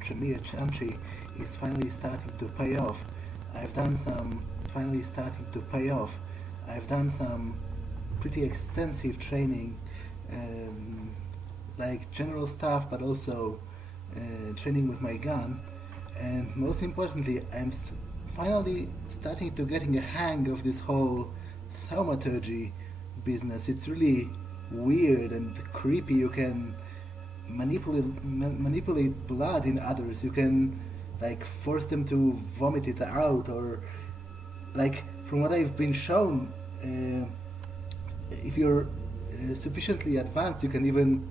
Tremere Chantry is finally starting to pay off. I've done some pretty extensive training, like general stuff, but also training with my gun, and most importantly, I'm finally starting to getting a hang of this whole thaumaturgy business. It's really weird and creepy. You can manipulate blood in others. You can like force them to vomit it out, or like from what I've been shown, if you're sufficiently advanced, you can even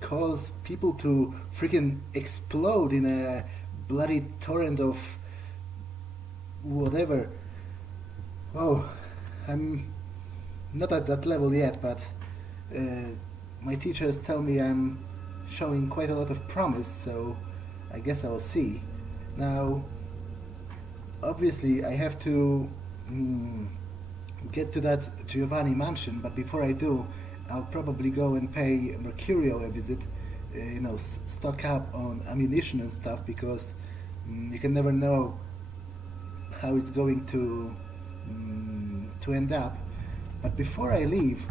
cause people to freaking explode in a bloody torrent of whatever. Oh, I'm not at that level yet, but my teachers tell me I'm showing quite a lot of promise, so I guess I'll see. Now, obviously I have to get to that Giovanni Mansion, but before I do, I'll probably go and pay Mercurio a visit, stock up on ammunition and stuff, because you can never know how it's going to end up. But before I leave,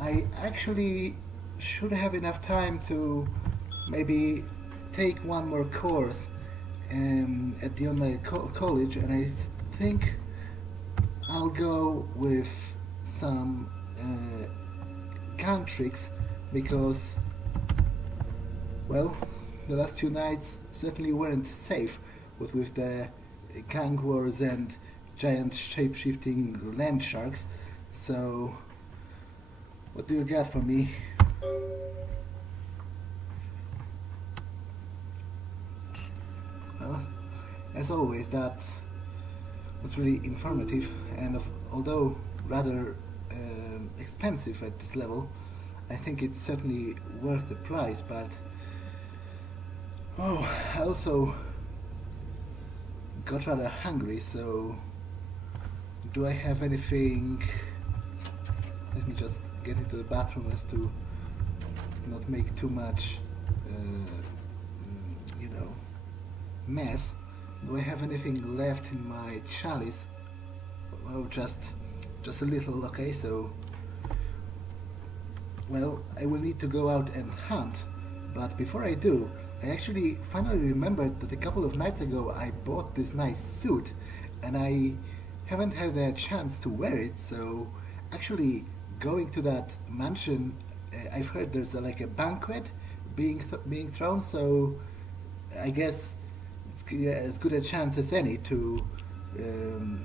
I actually should have enough time to maybe take one more course at the online college, and I think I'll go with some gun tricks, because, well, the last 2 nights certainly weren't safe, what with the gang wars and giant shape-shifting land sharks. So, what do you got for me? Well, as always, that was really informative, and although rather expensive at this level, I think it's certainly worth the price. But I also got rather hungry, so do I have anything? Let me just get into the bathroom as to not make too much mess. Do I have anything left in my chalice? Well, just a little. Okay, so well, I will need to go out and hunt, but before I do, I actually finally remembered that a couple of nights ago I bought this nice suit, and I haven't had a chance to wear it. So actually going to that mansion, I've heard there's like a banquet being thrown, so I guess it's as good a chance as any to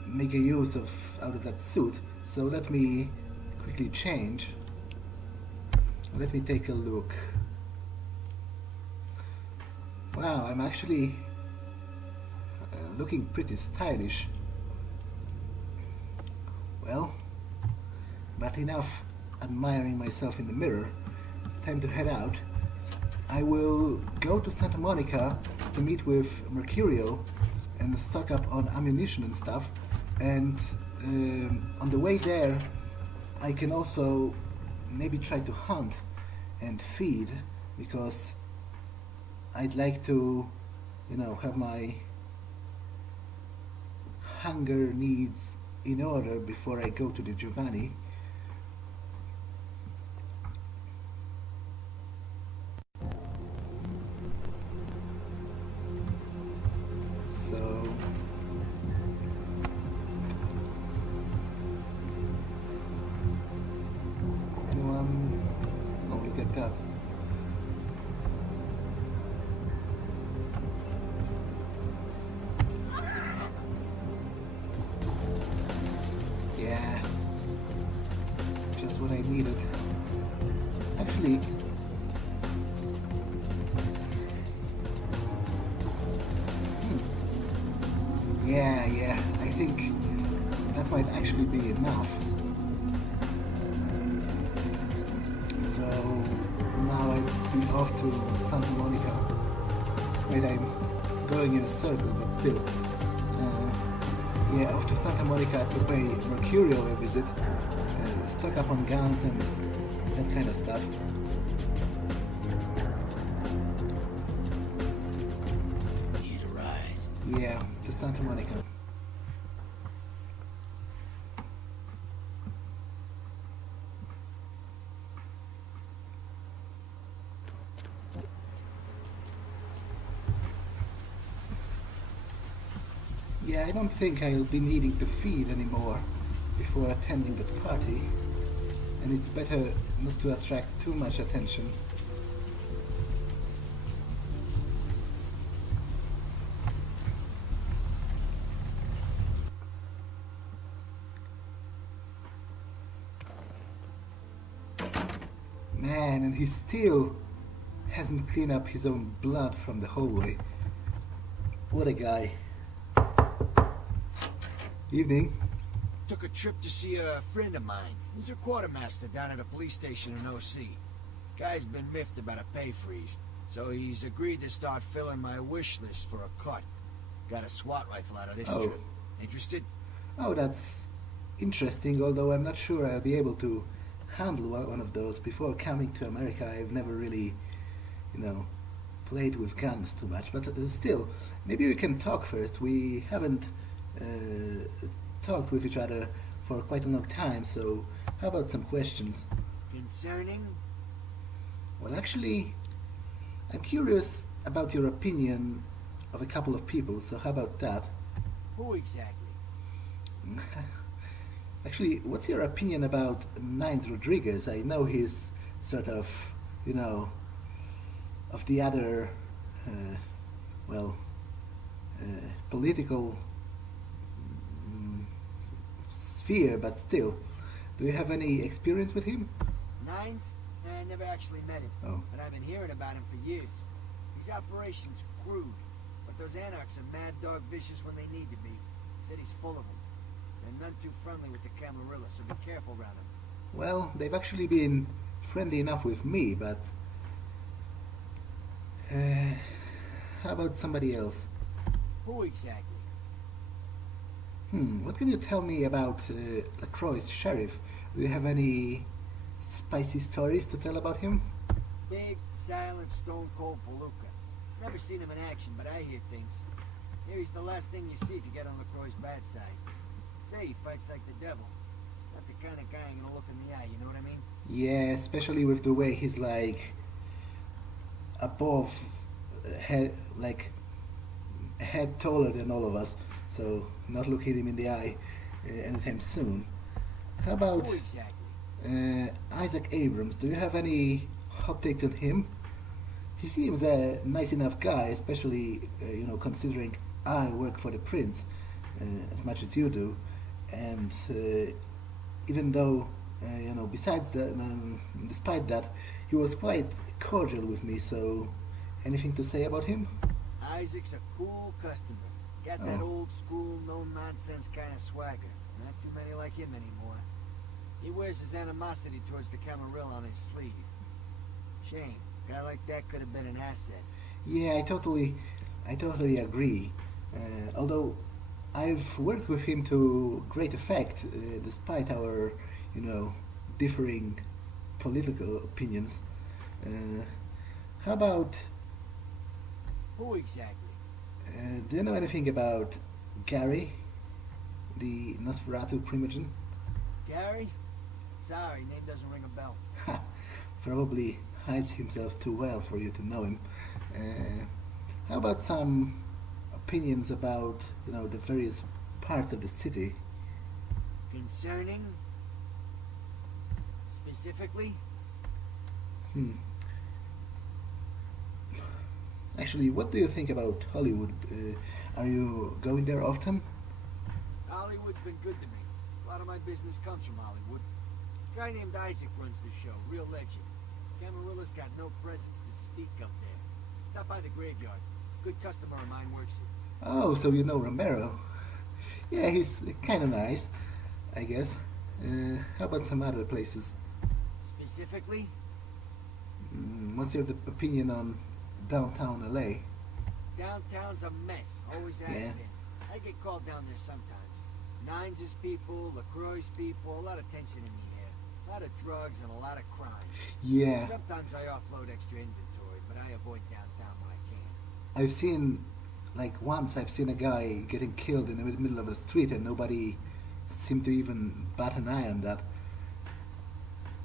make a use out of that suit. So let me quickly change. Let me take a look. Wow, I'm actually looking pretty stylish. Well, but enough admiring myself in the mirror. It's time to head out. I will go to Santa Monica to meet with Mercurio and stock up on ammunition and stuff, and on the way there I can also maybe try to hunt and feed, because I'd like to, have my hunger needs in order before I go to the Giovanni. So anyone? Oh, look at that. Yeah, just what I needed. Actually, yeah, I think that might actually be enough. So now I'd be off to Santa Monica. Wait, I'm going in a circle, but still. Off to Santa Monica to pay Mercurio a visit, stock up on guns and that kind of stuff. Yeah, to Santa Monica. Yeah, I don't think I'll be needing to feed anymore before attending that party, and it's better not to attract too much attention. Man, and he still hasn't cleaned up his own blood from the hallway. What a guy. Evening. Took a trip to see a friend of mine. He's a quartermaster down at a police station in OC. Guy's been miffed about a pay freeze, so he's agreed to start filling my wish list for a cut. Got a SWAT rifle out of this trip. Interested? Oh, that's interesting, although I'm not sure I'll be able to handle one of those. Before coming to America, I've never really, played with guns too much. But still, maybe we can talk first. We haven't talked with each other for quite a long time, so how about some questions? Concerning? Well, actually, I'm curious about your opinion of a couple of people, so how about that? Who exactly? Actually, what's your opinion about Nines Rodriguez? I know he's sort of, of the other, political sphere, but still. Do you have any experience with him? Nines? I never actually met him, but I've been hearing about him for years. His operation's crude, but those anarchs are mad dog vicious when they need to be. City's full of them. They're none too friendly with the Camarilla, so be careful around them. Well, they've actually been friendly enough with me, but how about somebody else? Who exactly? What can you tell me about LaCroix's sheriff? Do you have any spicy stories to tell about him? Big, silent, stone-cold palooka. Never seen him in action, but I hear things. Here he's the last thing you see if you get on LaCroix's bad side. Say he fights like the devil. Not the kind of guy I'm gonna look in the eye, you know what I mean? Yeah, especially with the way he's above head, a head taller than all of us. So not looking him in the eye anytime soon. How about Who exactly? Isaac Abrams? Do you have any hot take on him? He seems a nice enough guy, especially considering I work for the Prince as much as you do, and even though despite that, he was quite cordial with me. So, anything to say about him? Isaac's a cool customer. Got that old school, no nonsense kind of swagger. Not too many like him anymore. He wears his animosity towards the Camarilla on his sleeve. Shame. Guy like that could have been an asset. Yeah, I totally agree. Although I've worked with him to great effect, despite our, differing political opinions. How about? Who exactly? Do you know anything about Gary, the Nosferatu primogen? Gary? Sorry, name doesn't ring a bell. Ha! Probably hides himself too well for you to know him. How about some opinions about, the various parts of the city? Concerning? Specifically? Actually, what do you think about Hollywood? Are you going there often? Hollywood's been good to me. A lot of my business comes from Hollywood. A guy named Isaac runs the show, real legend. Camarilla's got no presence to speak up there. Stop by the graveyard. Good customer of mine works it. Oh, so you know Romero. Yeah, he's kind of nice, I guess. How about some other places? Specifically? What's your opinion on downtown LA? Downtown's a mess. Always has been. I get called down there sometimes. Nines' people, LaCroix's people, a lot of tension in the air. A lot of drugs and a lot of crime. Yeah. Sometimes I offload extra inventory, but I avoid downtown when I can. I've seen like once I've seen a guy getting killed in the middle of the street and nobody seemed to even bat an eye on that.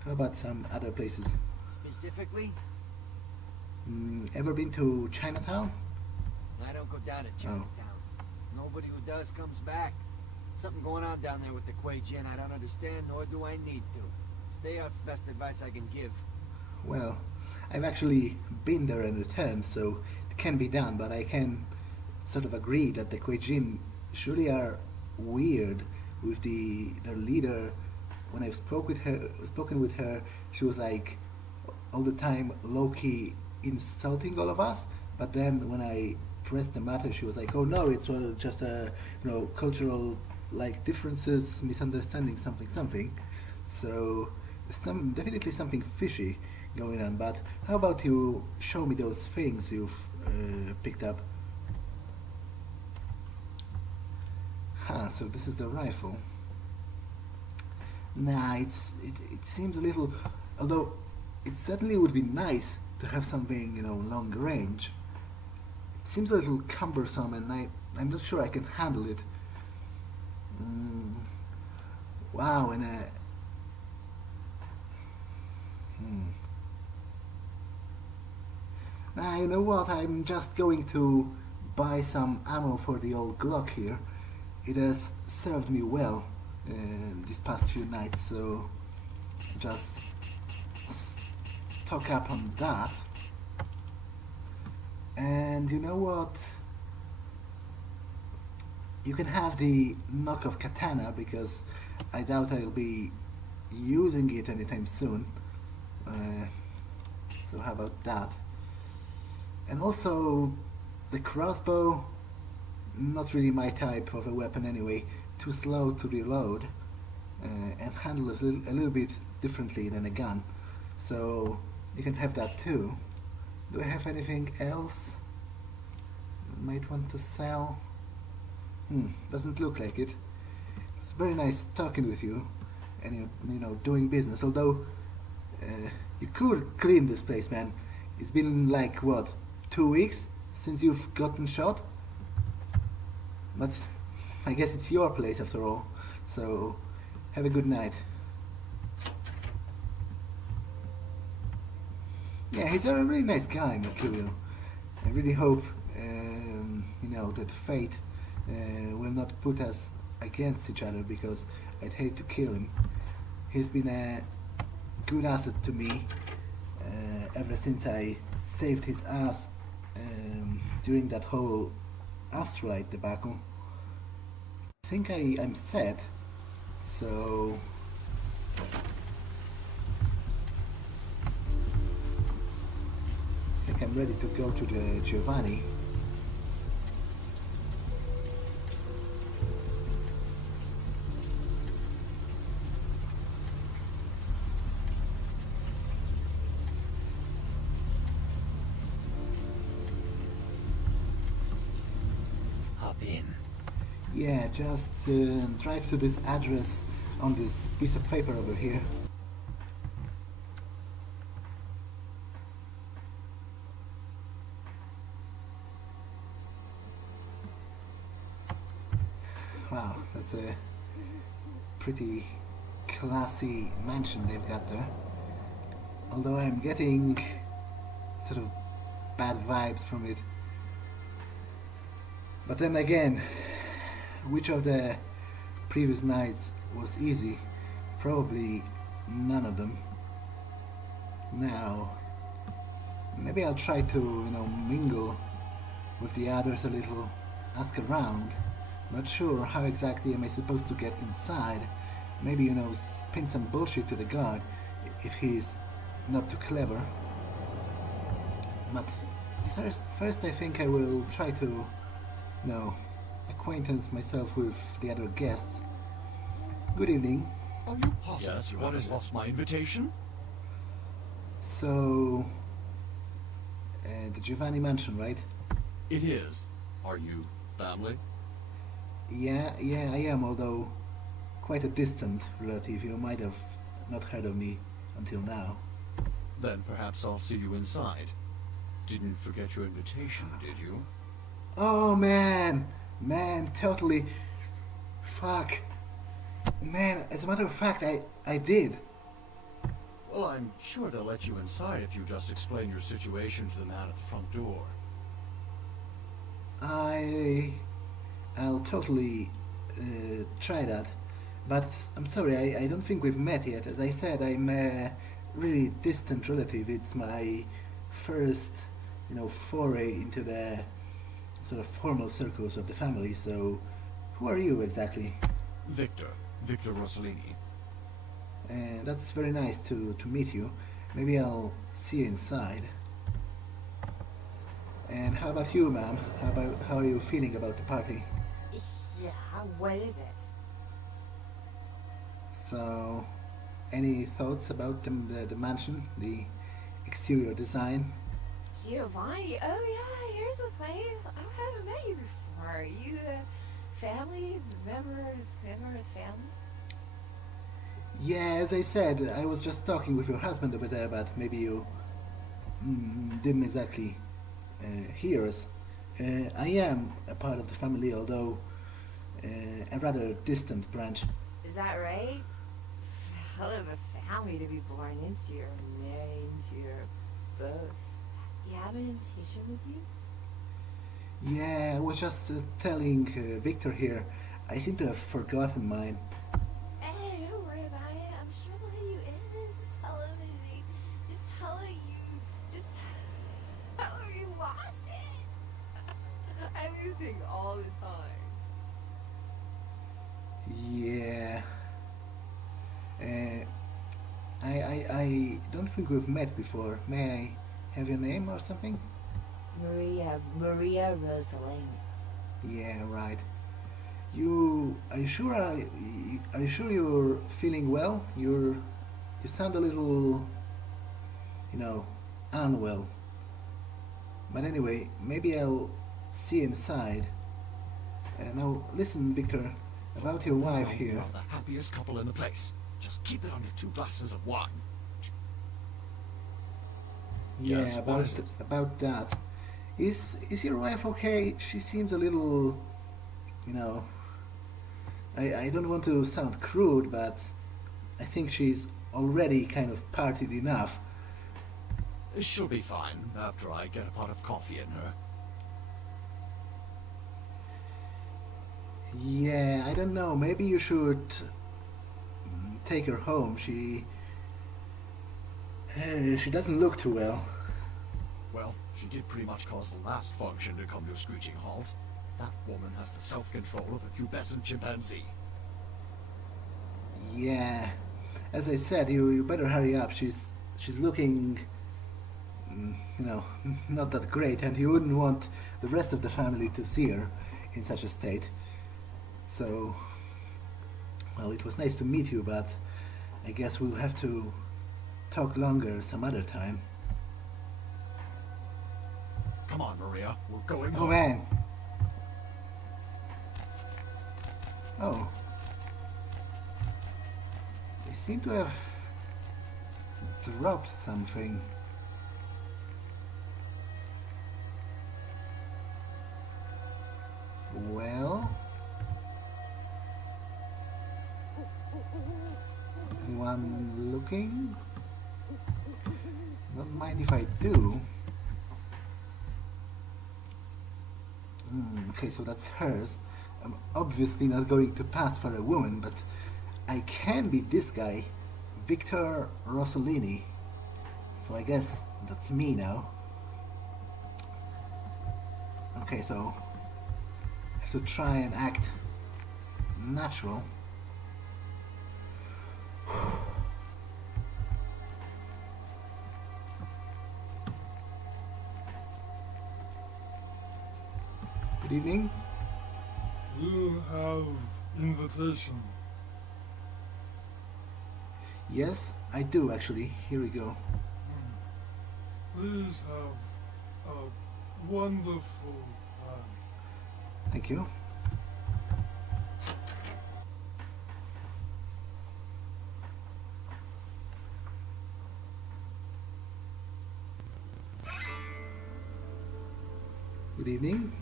How about some other places? Specifically? Ever been to Chinatown? I don't go down to Chinatown. Nobody who does comes back. Something going on down there with the Quay Gin I don't understand, nor do I need to. Stay out's the best advice I can give. Well, I've actually been there and returned, so it can be done, but I can sort of agree that the Quay Gin surely are weird with their leader. When I've spoken with her, she was like all the time low-key insulting all of us, but then when I pressed the matter, she was like, oh no, it's just a cultural like differences, misunderstanding, something. So definitely something fishy going on. But how about you show me those things you've picked up? So this is the rifle. Nah, it seems a little, although it certainly would be nice to have something, long range. It seems a little cumbersome and I'm not sure I can handle it. Wow, and Nah, you know what, I'm just going to buy some ammo for the old Glock here. It has served me well these past few nights, so just stock up on that. And you know what? You can have the knockoff katana because I doubt I'll be using it anytime soon. So how about that? And also the crossbow, not really my type of a weapon anyway. Too slow to reload and handles a little bit differently than a gun. So you can have that too. Do I have anything else you might want to sell? Doesn't look like it. It's very nice talking with you and doing business. Although you could clean this place, man. It's been like what, 2 weeks since you've gotten shot? But I guess it's your place after all. So have a good night. Yeah, he's a really nice guy, Mercurio. I really hope that fate will not put us against each other, because I'd hate to kill him. He's been a good asset to me ever since I saved his ass during that whole asteroid debacle. I think I'm set, so I think I'm ready to go to the Giovanni. Yeah, just drive to this address on this piece of paper over here. Wow, that's a pretty classy mansion they've got there. Although I'm getting sort of bad vibes from it. But then again, which of the previous nights was easy? Probably none of them. Now, maybe I'll try to, mingle with the others a little, ask around. Not sure how exactly am I supposed to get inside. Maybe, spin some bullshit to the guard if he's not too clever. But first I think I will try to, acquaintance myself with the other guests. Good evening. Are you positive? Yes, you haven't lost my invitation? So, the Giovanni Mansion, right? It is. Are you family? Yeah, I am, although quite a distant relative. You might have not heard of me until now. Then perhaps I'll see you inside. Didn't forget your invitation, did you? Oh man, totally. Fuck. Man, as a matter of fact, I did. Well, I'm sure they'll let you inside if you just explain your situation to the man at the front door. I'll totally try that. But I'm sorry, I don't think we've met yet. As I said, I'm a really distant relative. It's my first, foray into the sort of formal circles of the family. So, who are you exactly? Victor Rossellini. That's very nice to meet you. Maybe I'll see you inside. And how about you, ma'am? How are you feeling about the party? Yeah, what is it? So, any thoughts about the mansion, the exterior design? Giovanni? Oh yeah, here's the place. I haven't met you before. Are you a family member of the family? Yeah, as I said, I was just talking with your husband over there, but maybe you didn't exactly hear us. I am a part of the family, although a rather distant branch. Is that right? Hell of a family to be born into or married into or both. You have an invitation with you? Yeah, I was just telling Victor here. I seem to have forgotten mine. Hey, don't worry about it. I'm sure they'll let you in. Just tell them anything. Just tell them you lost it. I lose things all the time. Yeah. I don't think we've met before. May I have your name or something? Maria Rosalini. Yeah, right. Are you sure you're feeling well? You sound a little, unwell. But anyway, maybe I'll see you inside. Now listen, Victor, about your wife here. You're the happiest couple in the place. Just keep it under 2 glasses of wine. Yeah, Yes, what is it? about that. Is your wife okay? She seems a little, I don't want to sound crude, but I think she's already kind of partied enough. She'll be fine after I get a pot of coffee in her. Yeah, I don't know. Maybe you should take her home. She doesn't look too well. Well, she did pretty much cause the last function to come to a screeching halt. That woman has the self-control of a pubescent chimpanzee. Yeah, as I said, you better hurry up. She's looking, not that great, and you wouldn't want the rest of the family to see her in such a state. So, well, it was nice to meet you, but I guess we'll have to talk longer some other time. Come on, Maria. We're going Oh home. man. Oh. They seem to have dropped something. Well. Anyone looking? Don't mind if I do. Okay, so that's hers. I'm obviously not going to pass for a woman, but I can be this guy, Victor Rossellini. So I guess that's me now. Okay, so I have to try and act natural. Good evening. You have invitation. Yes, I do actually. Here we go. Please have a wonderful time. Thank you. Good evening.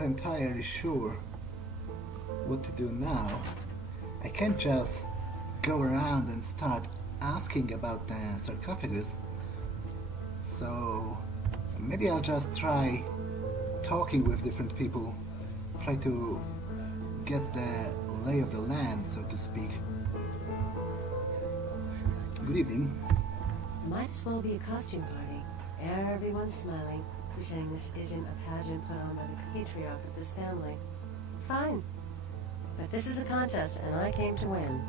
not entirely sure what to do now. I can't just go around and start asking about the sarcophagus. So maybe I'll just try talking with different people, try to get the lay of the land, so to speak. Good evening. Might as well be a costume party. Everyone's smiling, pretending this isn't a pageant put on by the patriarch of this family. Fine. But this is a contest, and I came to win.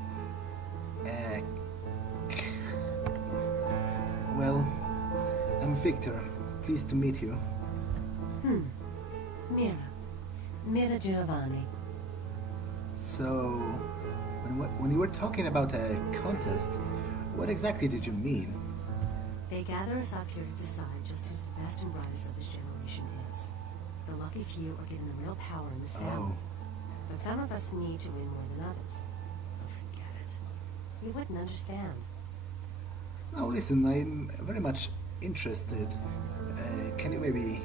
Well, I'm Victor. Pleased to meet you. Mira Giovanni. So, when you were talking about a contest, what exactly did you mean? They gather us up here to decide just who's the best and brightest of this generation is. The lucky few are given the real power in this family. But some of us need to win more than others. Oh, forget it. You wouldn't understand. Now listen, I'm very much interested. Can you maybe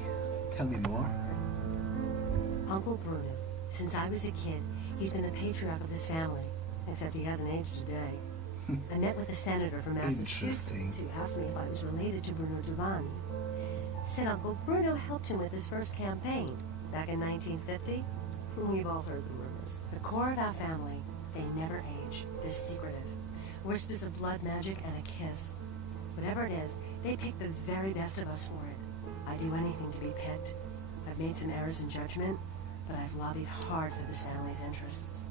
tell me more? Uncle Bruno. Since I was a kid, he's been the patriarch of this family. Except he hasn't aged a day. I met with a senator from Massachusetts who asked me if I was related to Bruno Giovanni. Said Uncle Bruno helped him with his first campaign back in 1950. We've all heard the rumors. The core of our family, they never age. They're secretive. Whispers of blood magic and a kiss. Whatever it is, they pick the very best of us for it. I'd do anything to be picked. I've made some errors in judgment, but I've lobbied hard for this family's interests.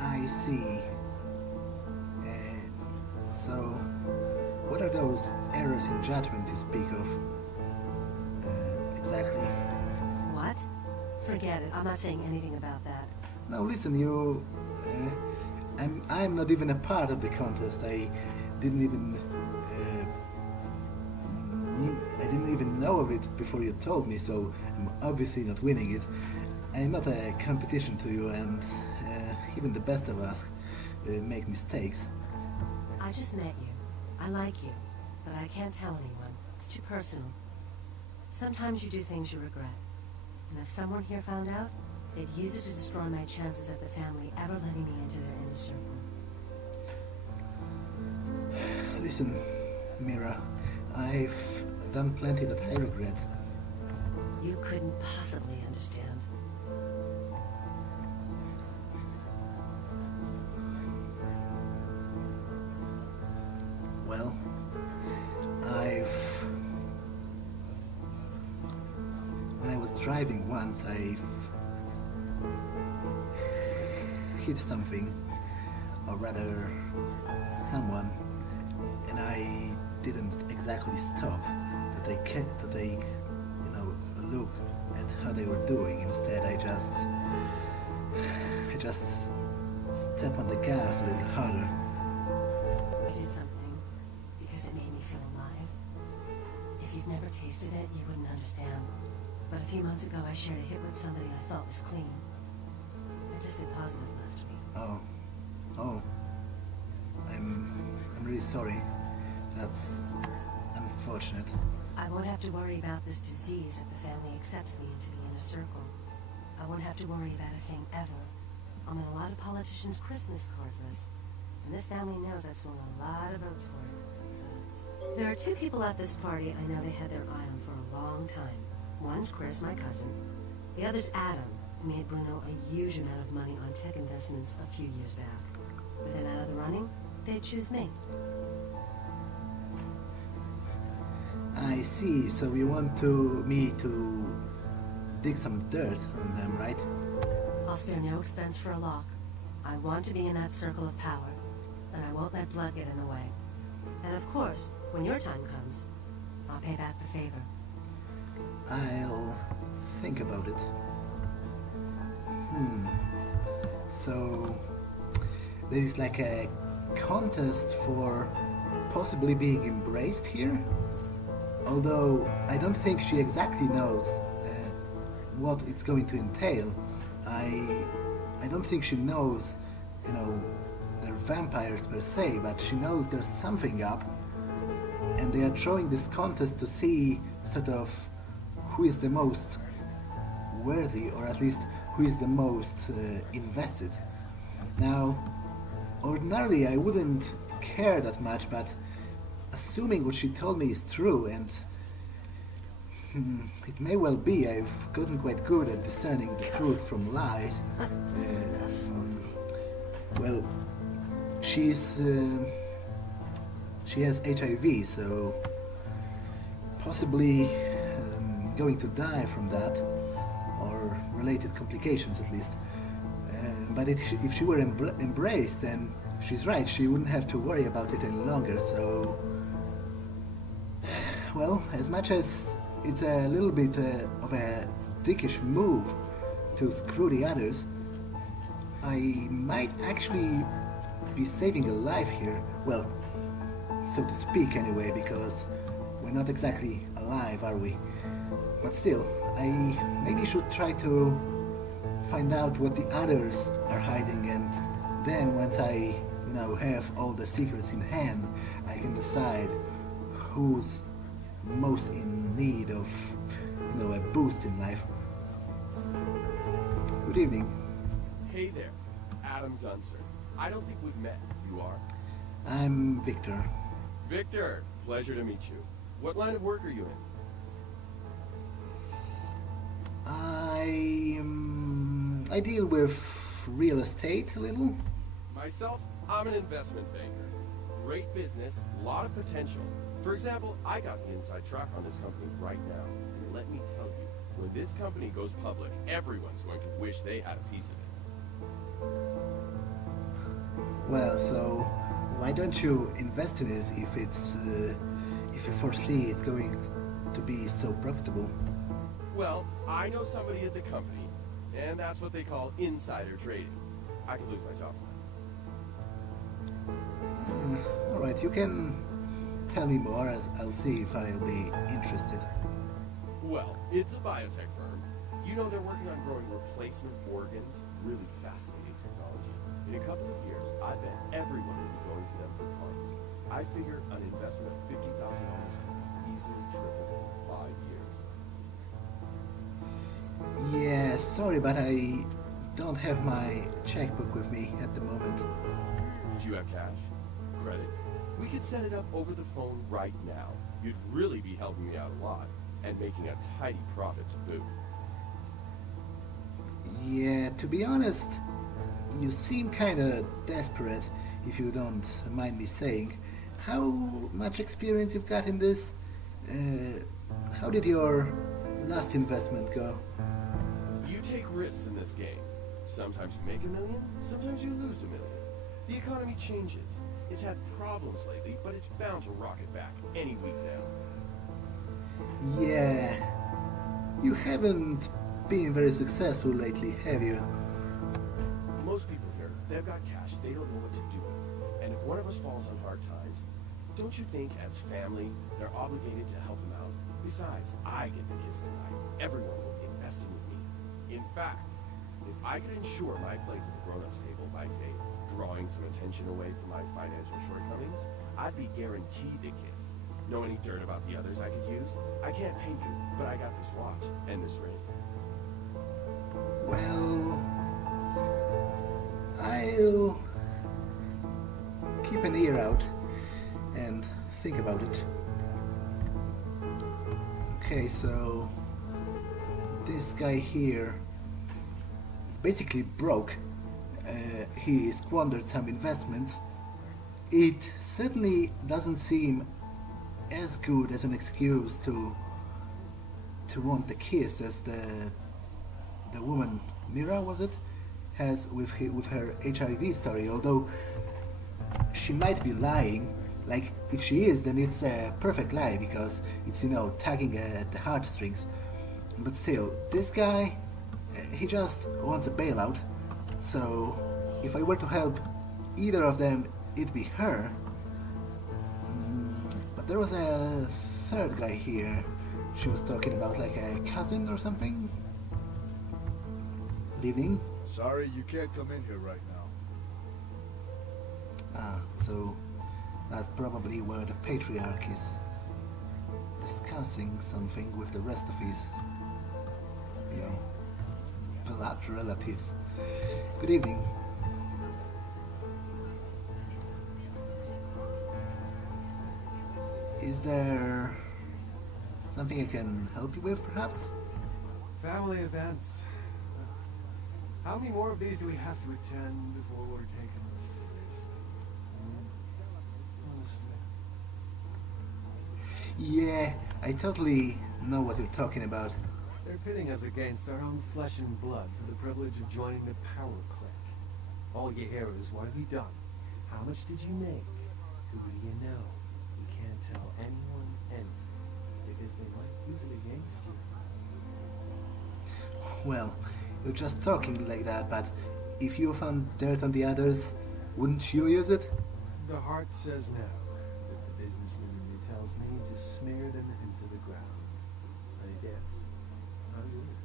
I see. So, what are those errors in judgment you speak of? Exactly. What? Forget it. I'm not saying anything about that. Now listen, you... I'm not even a part of the contest. I didn't even know of it before you told me, so I'm obviously not winning it. I'm not a competition to you, and even the best of us make mistakes. I just met you. I like you, but I can't tell anyone. It's too personal. Sometimes you do things you regret. And if someone here found out, they'd use it to destroy my chances at the family ever letting me into their inner circle. Listen, Mira, I've done plenty that I regret. You couldn't possibly understand. Well, when I was driving once, I've hit something, or rather, someone, and I didn't exactly stop to take, look at how they were doing. Instead, I just stepped on the gas a little harder. I did something because it made me feel alive. If you've never tasted it, you wouldn't understand. But a few months ago, I shared a hit with somebody I thought was clean. I tested positive last week. Oh. I'm really sorry. That's unfortunate. I won't have to worry about this disease if the family accepts me into the inner circle. I won't have to worry about a thing ever. I'm on a lot of politicians' Christmas card lists, and this family knows I've swung a lot of votes for it. But there are two people at this party I know they had their eye on for a long time. One's Chris, my cousin. The other's Adam, who made Bruno a huge amount of money on tech investments a few years back. With him out of the running, they'd choose me. I see. So you want me to dig some dirt on them, right? I'll spare no expense for a lock. I want to be in that circle of power, and I won't let blood get in the way. And of course, when your time comes, I'll pay back the favor. I'll think about it. So there is like a contest for possibly being embraced here? Although I don't think she exactly knows what it's going to entail. I don't think she knows, they're vampires per se, but she knows there's something up, and they are throwing this contest to see sort of who is the most worthy, or at least who is the most invested. Now, ordinarily I wouldn't care that much, but assuming what she told me is true, and it may well be, I've gotten quite good at discerning the truth from lies. Well, she has HIV, so possibly going to die from that, or related complications at least. But if she were embraced, then she's right, she wouldn't have to worry about it any longer, so... Well, as much as it's a little bit of a dickish move to screw the others, I might actually be saving a life here. Well, so to speak anyway, because we're not exactly alive, are we? But still, I maybe should try to find out what the others are hiding, and then once I, have all the secrets in hand, I can decide who's most in need of, a boost in life. Good evening. Hey there, Adam Dunser. I don't think we've met. You are? I'm Victor. Victor, pleasure to meet you. What line of work are you in? I deal with real estate a little. Myself, I'm an investment banker. Great business, lot of potential. For example, I got the inside track on this company right now. And let me tell you, when this company goes public, everyone's going to wish they had a piece of it. Well, so why don't you invest in it if you foresee it's going to be so profitable? Well, I know somebody at the company, and that's what they call insider trading. I could lose my job for that. Alright, you can tell me more, as I'll see if I'll be interested. Well, it's a biotech firm. You know, they're working on growing replacement organs. Really fascinating technology. In a couple of years, I bet everyone will be going to them for parts. I figure an investment of $50,000 can easily triple in 5 years. Yeah, sorry, but I don't have my checkbook with me at the moment. Do you have cash? Credit? We could set it up over the phone right now. You'd really be helping me out a lot, and making a tidy profit to boot. Yeah, to be honest, you seem kinda desperate, if you don't mind me saying. How much experience you've got in this? How did your last investment go? You take risks in this game. Sometimes you make $1 million, sometimes you lose $1 million. The economy changes. It's had problems lately, but it's bound to rocket back any week now. Yeah, you haven't been very successful lately, have you? Most people here, they've got cash they don't know what to do with. And if one of us falls on hard times, don't you think as family, they're obligated to help them out? Besides, I get the kiss tonight. Everyone will be investing with me. In fact, if I could ensure my place at the grown-ups table by, say, drawing some attention away from my financial shortcomings, I'd be guaranteed the kiss. Know any dirt about the others I could use? I can't pay you, but I got this watch and this ring. Well, I'll keep an ear out and think about it. Okay, so this guy here is basically broke. He squandered some investments. It certainly doesn't seem as good as an excuse to want the kiss as the woman Mira, was it, has with her HIV story. Although she might be lying. Like, if she is, then it's a perfect lie, because it's, tugging at the heartstrings. But still, this guy, he just wants a bailout. So if I were to help either of them, it'd be her. But there was a third guy here. She was talking about, like, a cousin or something. Good evening. Sorry, you can't come in here right now. So that's probably where the patriarch is. discussing something with the rest of his, you know, blood relatives. Good evening. Is there something I can help you with, perhaps? Family events. How many more of these do we have to attend before we're taken seriously? Honestly. Yeah, I totally know what you're talking about. They're pitting us against our own flesh and blood for the privilege of joining the power clique. All you hear is, what have you done? How much did you make? Who do you know? You can't tell anyone anything, because they might use it against you. Well, you're just talking like that, but if you found dirt on the others, wouldn't you use it? The heart says no, but the businessman in me tells me to smear them into the ground. I guess I would.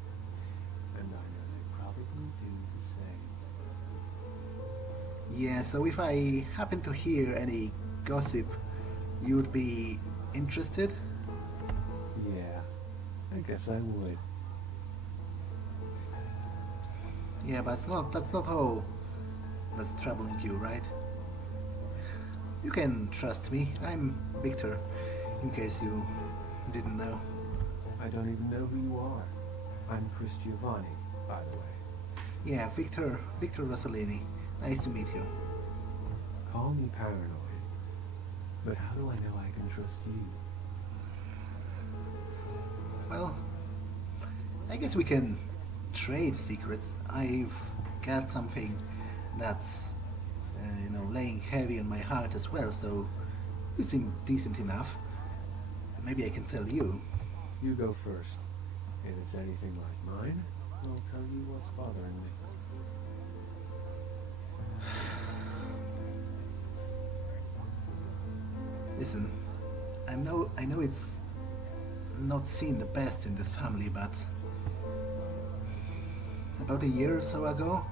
And I know they probably do the same. Yeah, so if I happen to hear any gossip, you'd be interested? Yeah, I guess I would. Yeah, but that's not all that's troubling you, right? You can trust me. I'm Victor, in case you didn't know. I don't even know who you are. I'm Chris Giovanni, by the way. Yeah, Victor Rossellini. Nice to meet you. Call me paranoid, but how do I know I can trust you? Well, I guess we can trade secrets. I've got something that's, laying heavy on my heart as well, so you seem decent enough. Maybe I can tell you. You go first. If it's anything like mine, I'll tell you what's bothering me. Listen, I know it's not seen the best in this family, but about a year or so ago,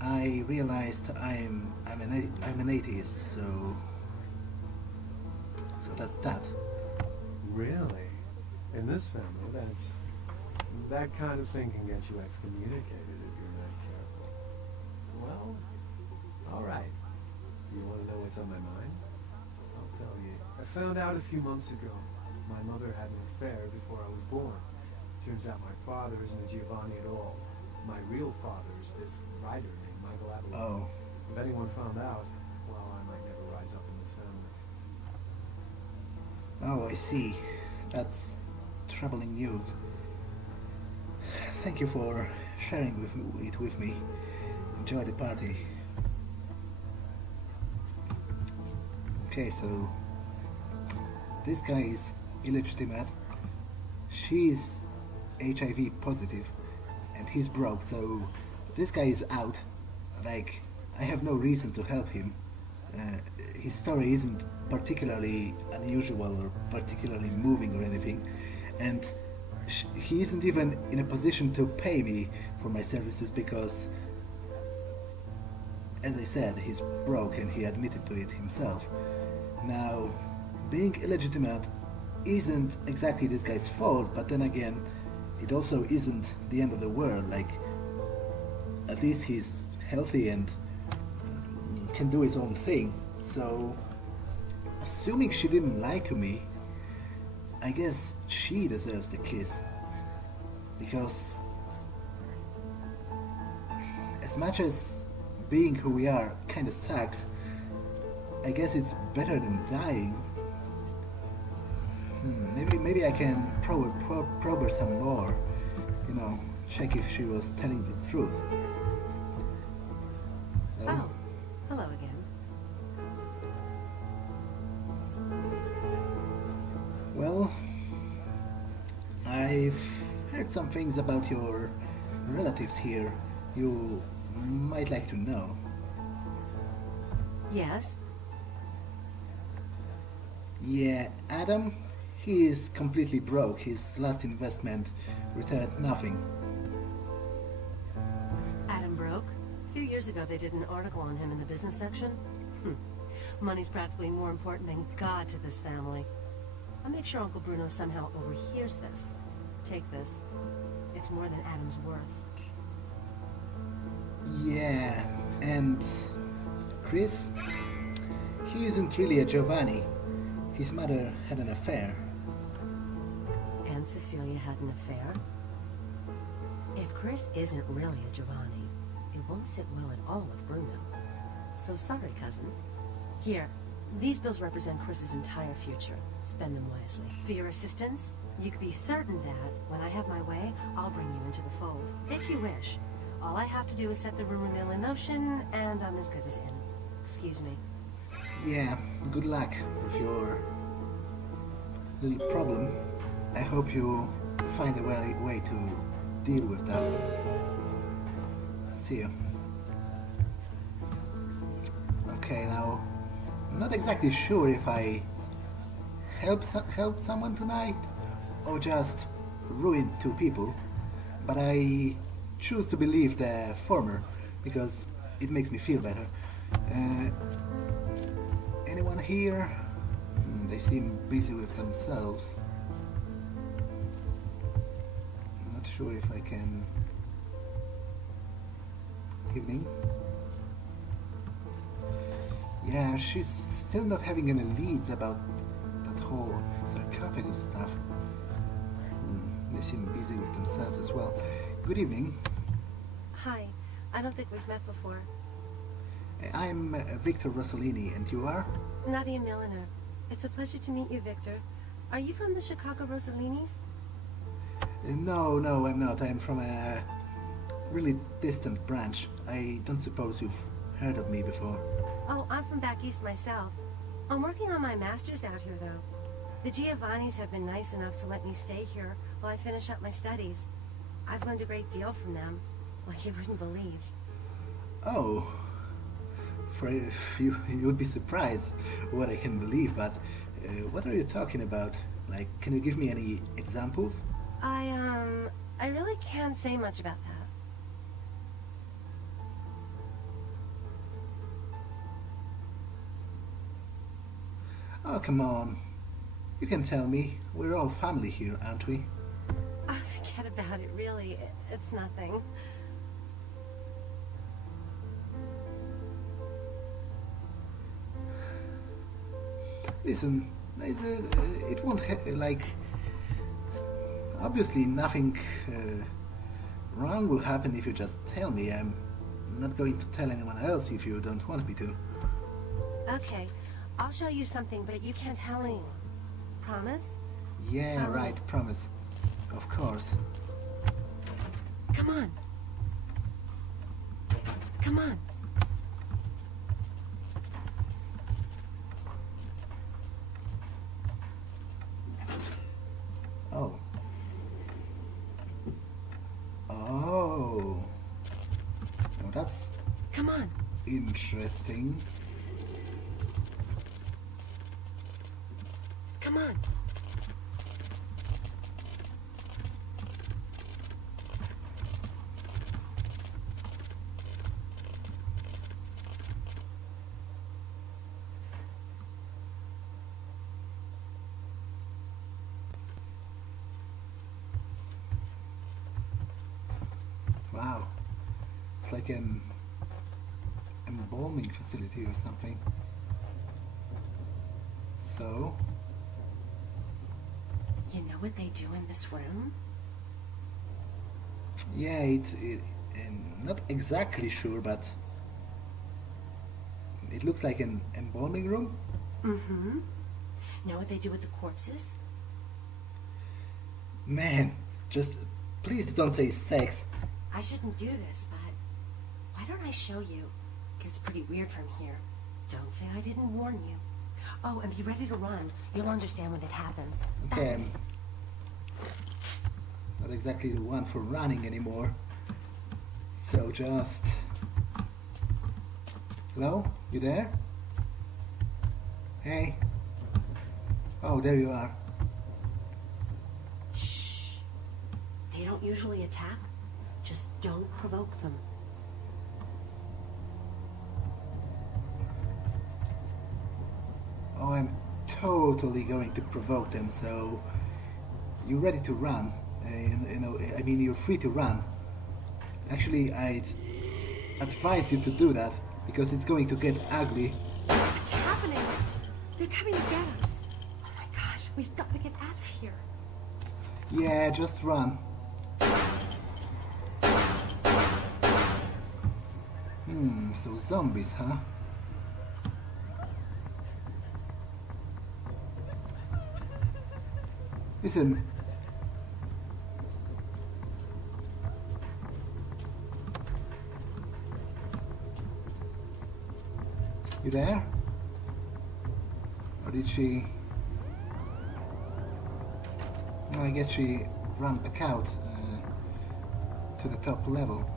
I realized I'm an atheist, so that's that. Really? In this family, that kind of thing can get you excommunicated if you're not careful. Well, all right. You want to know what's on my mind? I'll tell you. I found out a few months ago. My mother had an affair before I was born. Turns out my father isn't a Giovanni at all. My real father is this writer named Michael Avalon. Oh. If anyone found out, well, I might never rise up in this family. Oh, I see. That's troubling news. Thank you for sharing it with me. Enjoy the party. Okay, so this guy is illegitimate. She's HIV positive, and he's broke, so this guy is out. Like, I have no reason to help him. His story isn't particularly unusual or particularly moving or anything, and he isn't even in a position to pay me for my services because, as I said, he's broke and he admitted to it himself. Now, being illegitimate isn't exactly this guy's fault, but then again, it also isn't the end of the world. Like, at least he's healthy and can do his own thing. So, assuming she didn't lie to me, I guess she deserves the kiss. Because as much as being who we are kinda sucks, I guess it's better than dying. Maybe I can probe her some more. Check if she was telling the truth. Oh, hello again. Well, I've heard some things about your relatives here you might like to know. Yes? Yeah, Adam, he is completely broke. His last investment returned nothing. Adam broke? A few years ago they did an article on him in the business section. Money's practically more important than God to this family. I'll make sure Uncle Bruno somehow overhears this. Take this. It's more than Adam's worth. Yeah, and Chris? He isn't really a Giovanni. His mother had an affair. And Cecilia had an affair? If Chris isn't really a Giovanni, it won't sit well at all with Bruno. So sorry, cousin. Here, these bills represent Chris's entire future. Spend them wisely. For your assistance, you can be certain that, when I have my way, I'll bring you into the fold. If you wish. All I have to do is set the rumor mill in motion, and I'm as good as in. Excuse me. Yeah, good luck with your little problem. I hope you find a way to deal with that. See you. Okay, now, I'm not exactly sure if I help someone tonight or just ruin two people, but I choose to believe the former because it makes me feel better. Anyone here? They seem busy with themselves. I'm not sure if I can... Evening? Yeah, she's still not having any leads about that whole sarcophagus stuff. They seem busy with themselves as well. Good evening. Hi. I don't think we've met before. I'm Victor Rossellini, and you are? Nadia Milliner. It's a pleasure to meet you, Victor. Are you from the Chicago Rossellinis? No, I'm not. I'm from a really distant branch. I don't suppose you've heard of me before. Oh, I'm from back east myself. I'm working on my master's out here, though. The Giovannis have been nice enough to let me stay here while I finish up my studies. I've learned a great deal from them, like you wouldn't believe. Oh, you would be surprised what I can believe, but what are you talking about? Like, can you give me any examples? I really can't say much about that. Oh, come on. You can tell me. We're all family here, aren't we? Oh, forget about it, really. It's nothing. Listen, it won't like... Obviously nothing wrong will happen if you just tell me. I'm not going to tell anyone else if you don't want me to. Okay, I'll show you something, but you can't tell anyone. Promise? Yeah, right, promise. Of course. Come on. Come on. Oh. Oh. Now that's... Come on. Interesting. Come on. Wow. It's like an embalming facility or something. So... You know what they do in this room? Yeah, not exactly sure, but it looks like an embalming room. Mm-hmm. Know what they do with the corpses? Man, just please don't say sex. I shouldn't do this, but why don't I show you? Gets pretty weird from here. Don't say I didn't warn you. Oh, and be ready to run. You'll understand when it happens. Okay, I'm not exactly the one for running anymore. So just... Hello? You there? Hey? Oh, there you are. Shh. They don't usually attack. Just don't provoke them. Oh, I'm totally going to provoke them, so you're ready to run. I mean, you're free to run. Actually, I'd advise you to do that, because it's going to get ugly. What's happening? They're coming to get us. Oh my gosh, we've got to get out of here. Yeah, just run. So zombies, huh? Listen. You there? Or did she... Well, I guess she ran back out to the top level.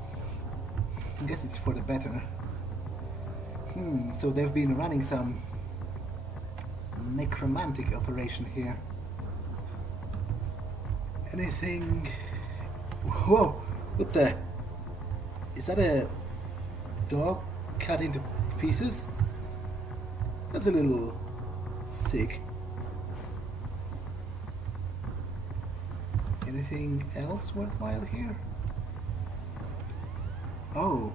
I guess it's for the better. So they've been running some necromantic operation here. Anything... Whoa! What the... Is that a dog cut into pieces? That's a little sick. Anything else worthwhile here? Oh.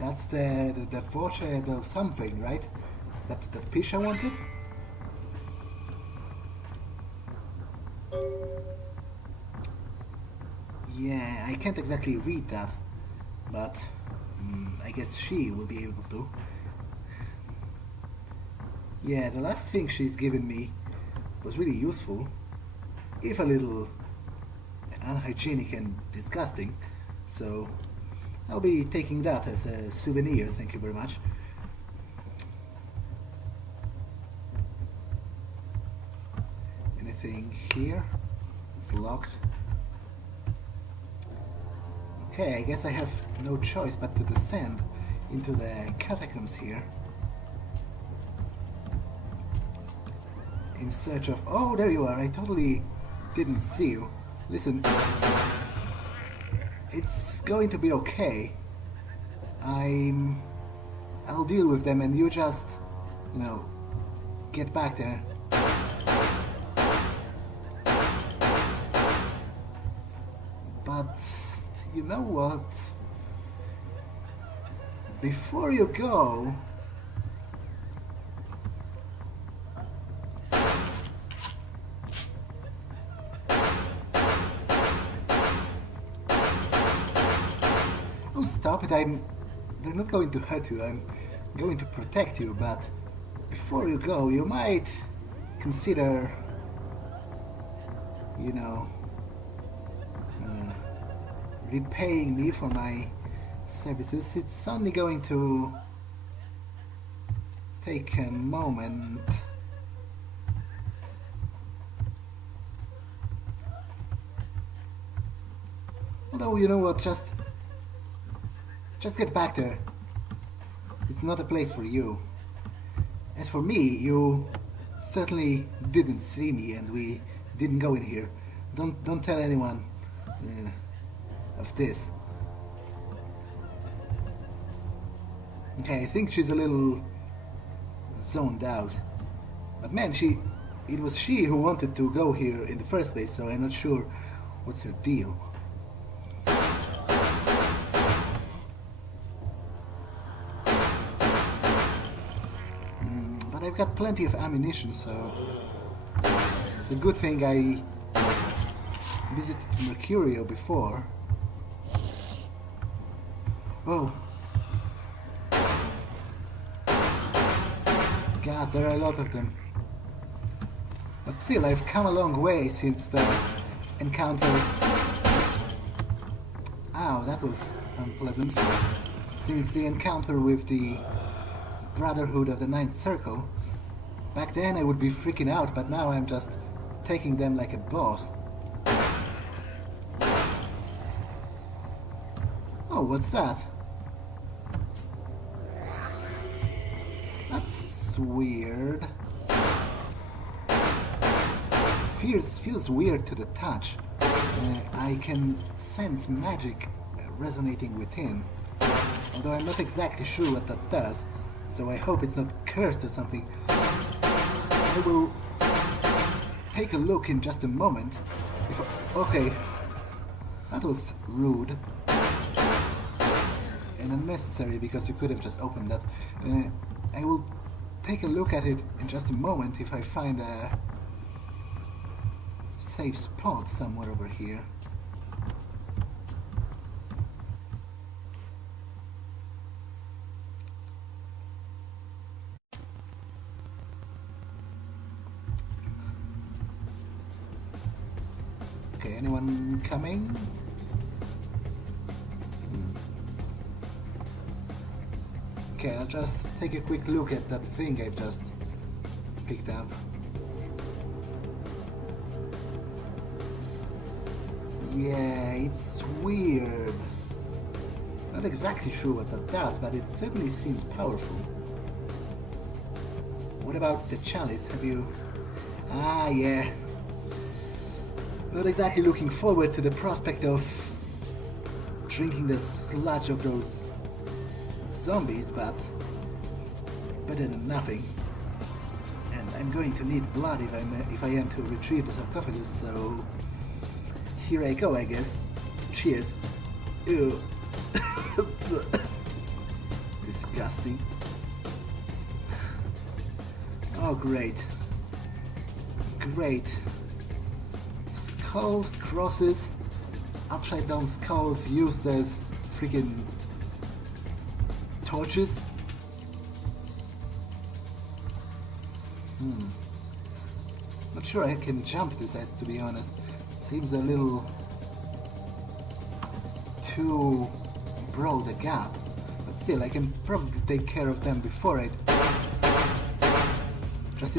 That's the portrait of something, right? That's the Pisha wanted? Yeah, I can't exactly read that, but I guess she will be able to. Yeah, the last thing she's given me was really useful, if a little unhygienic and disgusting, so I'll be taking that as a souvenir, thank you very much. Anything here? It's locked. Okay, I guess I have no choice but to descend into the catacombs here. In search of... Oh, there you are, I totally didn't see you. Listen, it's going to be okay. I'll deal with them and you just, get back there. But, you know what? Before you go... Oh, stop it, they're not going to hurt you, I'm going to protect you, but before you go, you might consider, repaying me for my services. It's only going to take a moment. Although, you know what, just get back there. It's not a place for you. As for me, you certainly didn't see me and we didn't go in here. Don't tell anyone of this. Okay, I think she's a little zoned out. But man, it was she who wanted to go here in the first place, so I'm not sure what's her deal. But I've got plenty of ammunition, so it's a good thing I visited Mercurio before. Oh. God, there are a lot of them. But still, I've come a long way since the encounter... Ow, that was unpleasant. Since the encounter with the Brotherhood of the Ninth Circle. Back then I would be freaking out, but now I'm just taking them like a boss. Oh, what's that? That's weird. It feels weird to the touch. I can sense magic resonating within, although I'm not exactly sure what that does, so I hope it's not cursed or something. I will take a look in just a moment. Okay, that was rude and unnecessary because you could have just opened that. I will take a look at it in just a moment if I find a safe spot somewhere over here. Okay, anyone coming? Okay, I'll just take a quick look at that thing I've just picked up. Yeah, it's weird. Not exactly sure what that does, but it certainly seems powerful. What about the chalice? Have you... Ah, yeah. Not exactly looking forward to the prospect of drinking the sludge of those zombies, but it's better than nothing. And I'm going to need blood if I am to retrieve the sarcophagus, so here I go, I guess. Cheers. Ew. Disgusting. Oh, great. Great. Skulls, crosses, upside down skulls used as freaking torches. Not sure I can jump this, to be honest. Seems a little too broad a gap, but still I can probably take care of them before it. Just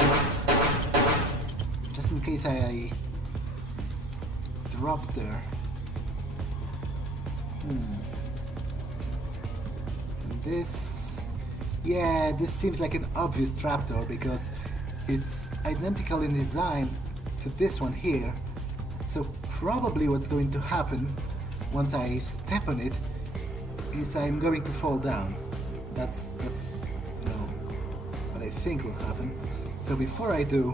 in case I drop there. And this, yeah, this seems like an obvious trapdoor because it's identical in design to this one here. So probably what's going to happen once I step on it is I'm going to fall down. That's you know, what I think will happen. So before I do,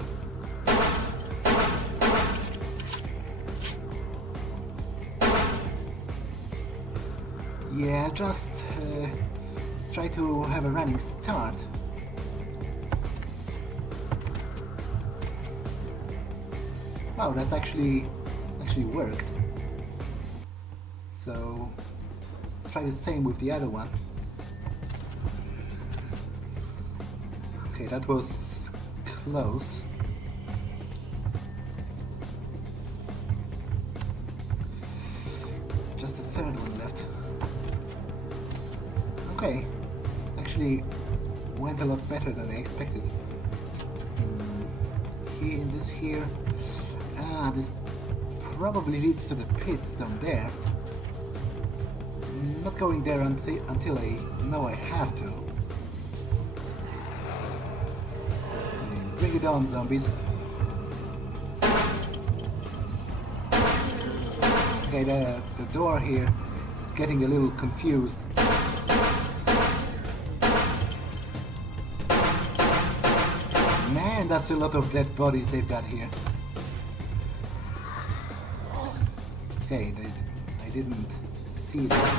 yeah, just try to have a running start. Wow, that's actually worked. So try the same with the other one. Okay, that was close. Just the third one left. Okay, actually went a lot better than I expected. Here, in this here. Ah, this probably leads to the pits down there. Not going there until I know I have to. Bring it on, zombies. Okay, the door here is getting a little confused. Man, that's a lot of dead bodies they've got here. Okay, I didn't see that.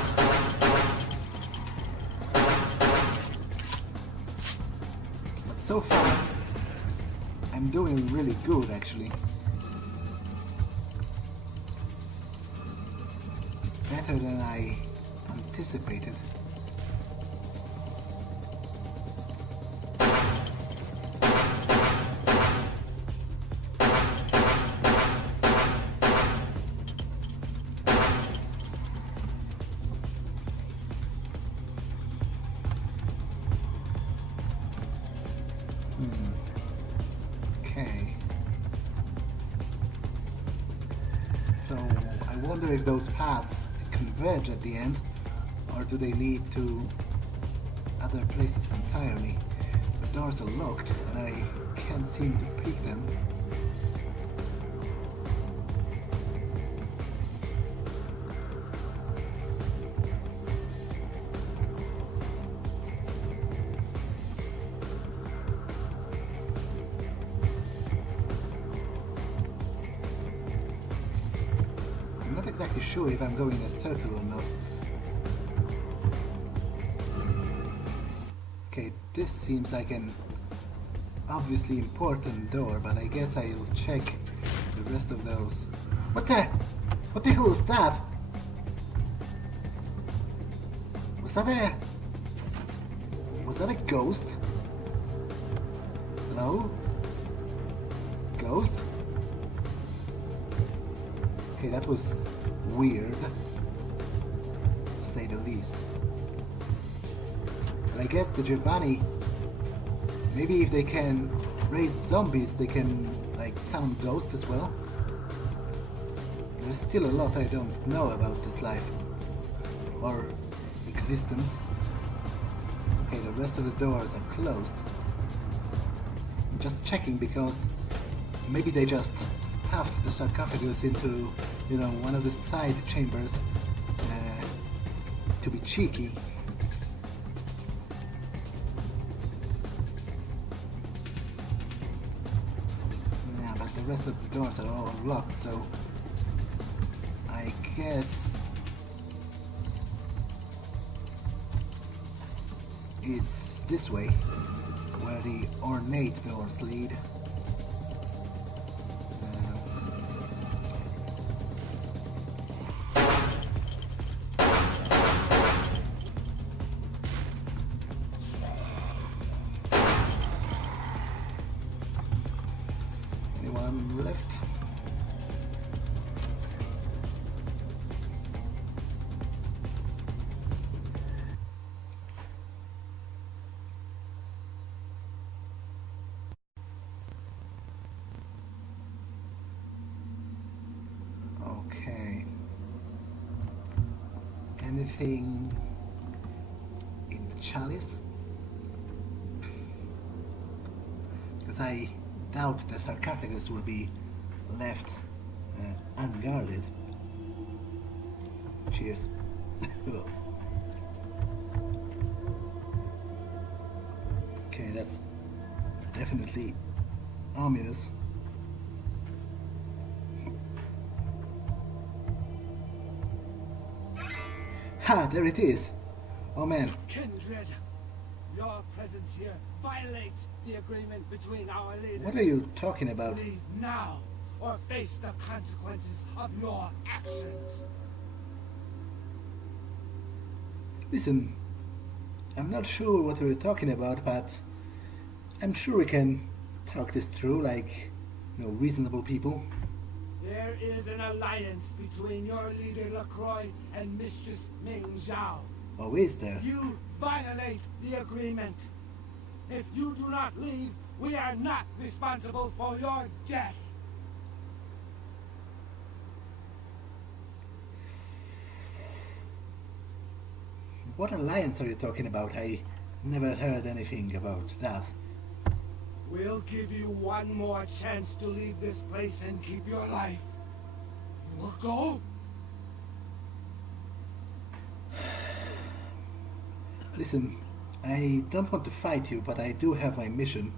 But so far, I'm doing really good actually. Better than I anticipated. Okay. So I wonder if those paths converge at the end, or do they lead to other places entirely? The doors are locked and I can't seem to pick them. exactly sure if I'm going in a circle or not. Okay, this seems like an obviously important door, but I guess I'll check the rest of those. What the hell was that? Was that a ghost? Hello? Ghost? Okay, that was weird, to say the least. But I guess the Giovanni, maybe if they can raise zombies, they can like summon ghosts as well. There's still a lot I don't know about this life or existence. Okay, the rest of the doors are closed. I'm just checking because maybe they just stuffed the sarcophagus into, you know, one of the side chambers to be cheeky. Yeah, but the rest of the doors are all locked, so I guess it's this way where the ornate doors lead. Anyone left? Okay. Anything in the chalice? Because I doubt the sarcophagus will be left unguarded. Cheers. Okay, that's definitely ominous. Ha! There it is! Oh man. Kindred, your presence here violates the agreement between our leaders. What are you talking about? Leave now, or face the consequences of your actions. Listen, I'm not sure what we're talking about, but I'm sure we can talk this through like, you know, reasonable people. There is an alliance between your leader LaCroix and Mistress Ming Zhao. Oh, is there? You violate the agreement. If you do not leave, we are not responsible for your death. What alliance are you talking about? I never heard anything about that. We'll give you one more chance to leave this place and keep your life. You will go? Listen, I don't want to fight you, but I do have my mission,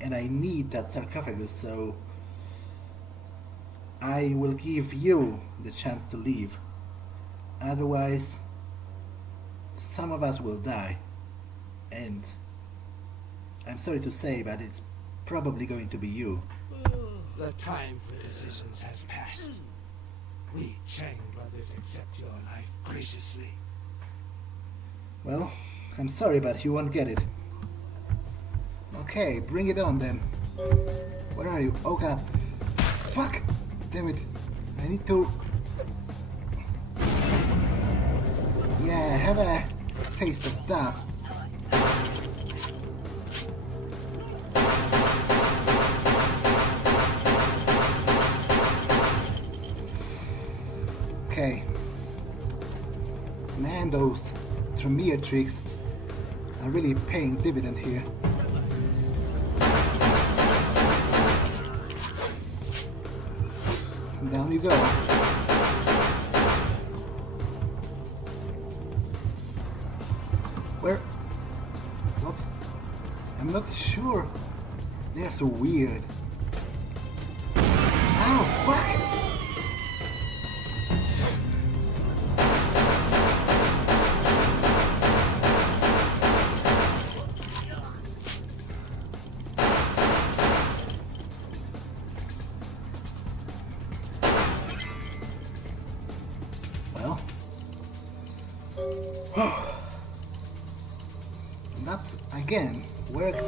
and I need that sarcophagus, so I will give you the chance to leave. Otherwise, some of us will die, and I'm sorry to say, but it's probably going to be you. The time for decisions has passed. We Chang brothers accept your life graciously. Well, I'm sorry, but you won't get it. Okay, bring it on then. Where are you? Oh god. Fuck! Damn it. I need to... Yeah, have a taste of that. Okay. Man, those Tremere tricks are really paying dividend here. Down you go. Where? What? I'm not sure. They're so weird. Ow, fuck! that again worked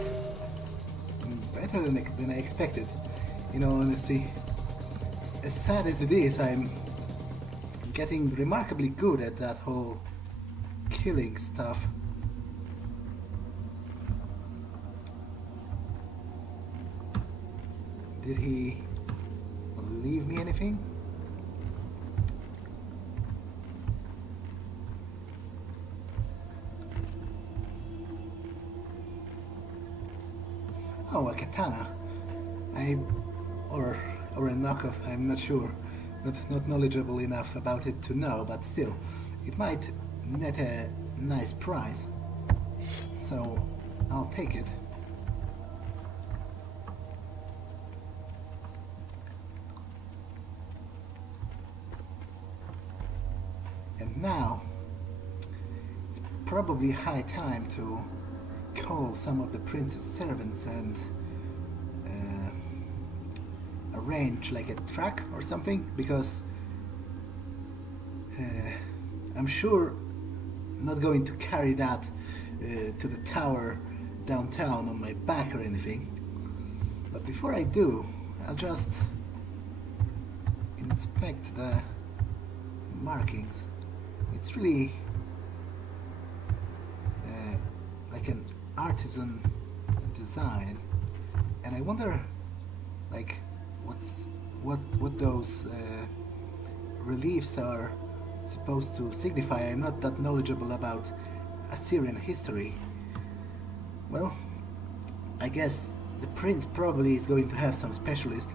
better than I expected. In all honesty, as sad as it is, I'm getting remarkably good at that whole killing stuff. Did he leave me anything? Oh, a katana. Or a knockoff, I'm not sure. Not knowledgeable enough about it to know, but still, it might net a nice price. So, I'll take it. And now, it's probably high time to call some of the prince's servants and arrange like a track or something, because I'm sure not going to carry that to the tower downtown on my back or anything. But before I do, I'll just inspect the markings. It's really like an artisan design, and I wonder like what those reliefs are supposed to signify. I'm not that knowledgeable about Assyrian history. Well, I guess the prince probably is going to have some specialist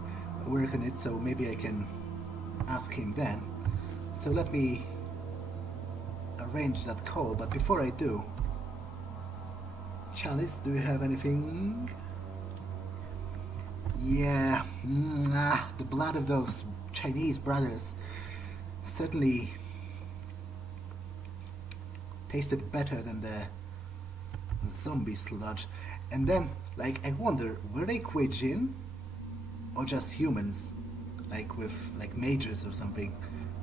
work on it, so maybe I can ask him then. So let me arrange that call, but before I do, Chalice, do you have anything? Yeah, the blood of those Chinese brothers certainly tasted better than the zombie sludge. And then, like, I wonder, were they Kuei-jin or just humans, like with like mages or something?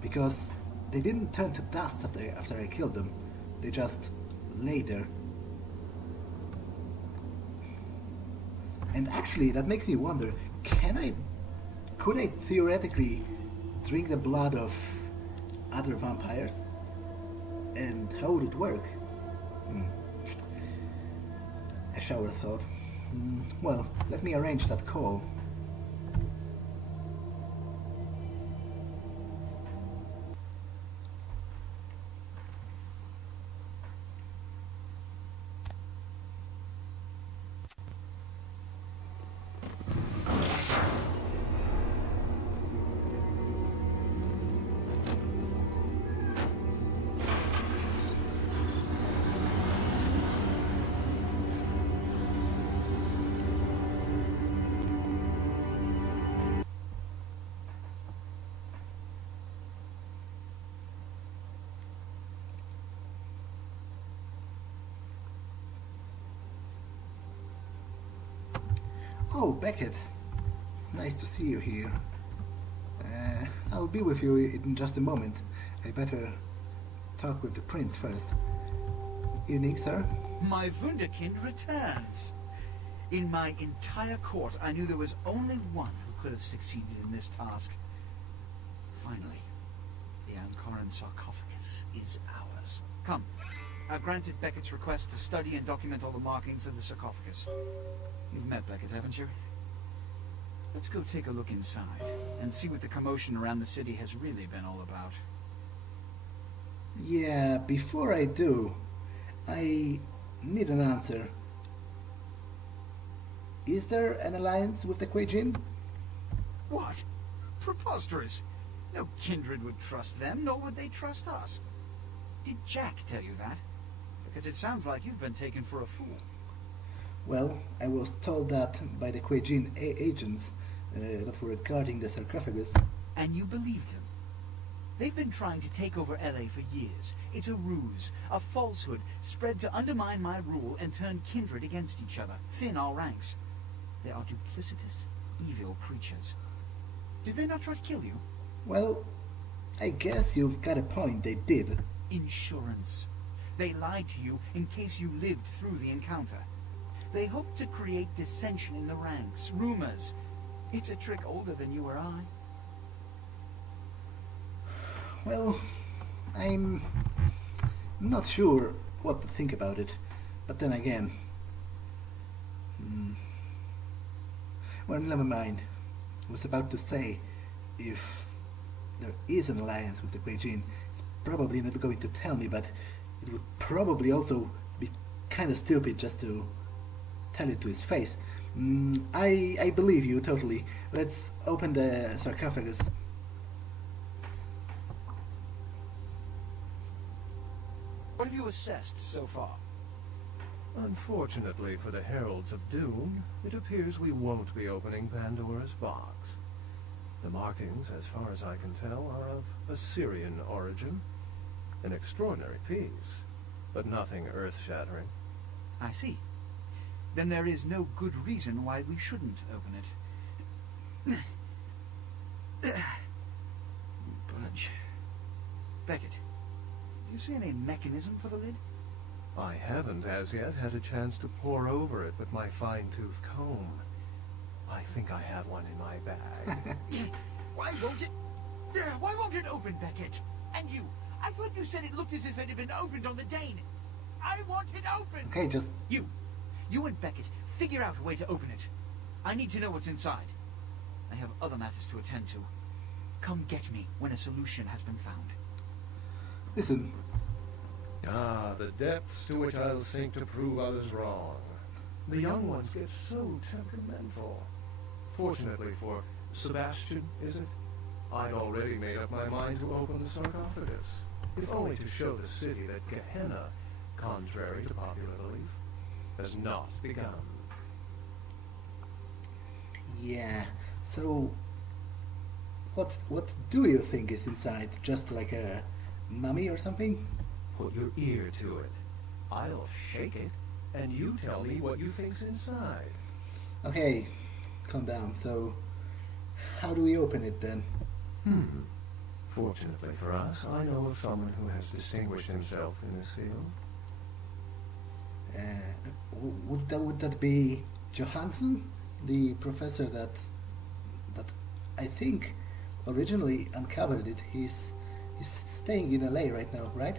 Because they didn't turn to dust after I killed them. They just lay there. And actually, that makes me wonder, could I theoretically drink the blood of other vampires? And how would it work? A shower thought. Well, let me arrange that call. Oh, Beckett. It's nice to see you here. I'll be with you in just a moment. I better talk with the prince first. Evening, sir. My Wunderkind returns. In my entire court, I knew there was only one who could have succeeded in this task. Finally, the Ankaran Sarcophagus is ours. Come. I've granted Beckett's request to study and document all the markings of the sarcophagus. You've met Beckett, haven't you? Let's go take a look inside and see what the commotion around the city has really been all about. Yeah, before I do, I need an answer. Is there an alliance with the Kuei-jin? What? Preposterous. No kindred would trust them, nor would they trust us. Did Jack tell you that? Because it sounds like you've been taken for a fool. Well, I was told that by the Kuei-jin agents that were guarding the sarcophagus. And you believed them? They've been trying to take over LA for years. It's a ruse, a falsehood, spread to undermine my rule and turn kindred against each other, thin our ranks. They are duplicitous, evil creatures. Did they not try to kill you? Well, I guess you've got a point, they did. Insurance. They lied to you in case you lived through the encounter. They hoped to create dissension in the ranks, rumors. It's a trick older than you or I. Well, I'm not sure what to think about it, but then again... Well, never mind. I was about to say, if there is an alliance with the Kuei-jin, it's probably not going to tell me, but it would probably also be kind of stupid just to tell it to his face. I believe you totally. Let's open the sarcophagus. What have you assessed so far? Unfortunately for the Heralds of Doom, it appears we won't be opening Pandora's box. The markings, as far as I can tell, are of Assyrian origin. An extraordinary piece, but nothing earth-shattering. I see. Then there is no good reason why we shouldn't open it. Budge. Beckett, do you see any mechanism for the lid? I haven't as yet had a chance to pore over it with my fine-tooth comb. I think I have one in my bag. Why won't it open, Beckett? And you? I thought you said it looked as if it had been opened on the Dane. I want it open! Okay, just... You and Beckett, figure out a way to open it. I need to know what's inside. I have other matters to attend to. Come get me when a solution has been found. Listen. Ah, the depths to which I'll sink to prove others wrong. The young ones get so temperamental. Fortunately for Sebastian, is it? I'd already made up my mind to open the sarcophagus, if only to show the city that Gehenna, contrary to popular belief, has not begun. Yeah, so what do you think is inside? Just like a mummy or something? Put your ear to it. I'll shake it, and you tell me what you think's inside. Okay, calm down. So, how do we open it then? Fortunately for us, I know of someone who has distinguished himself in this field. Would that be Johansson, the professor that I think originally uncovered it? He's staying in LA right now, right?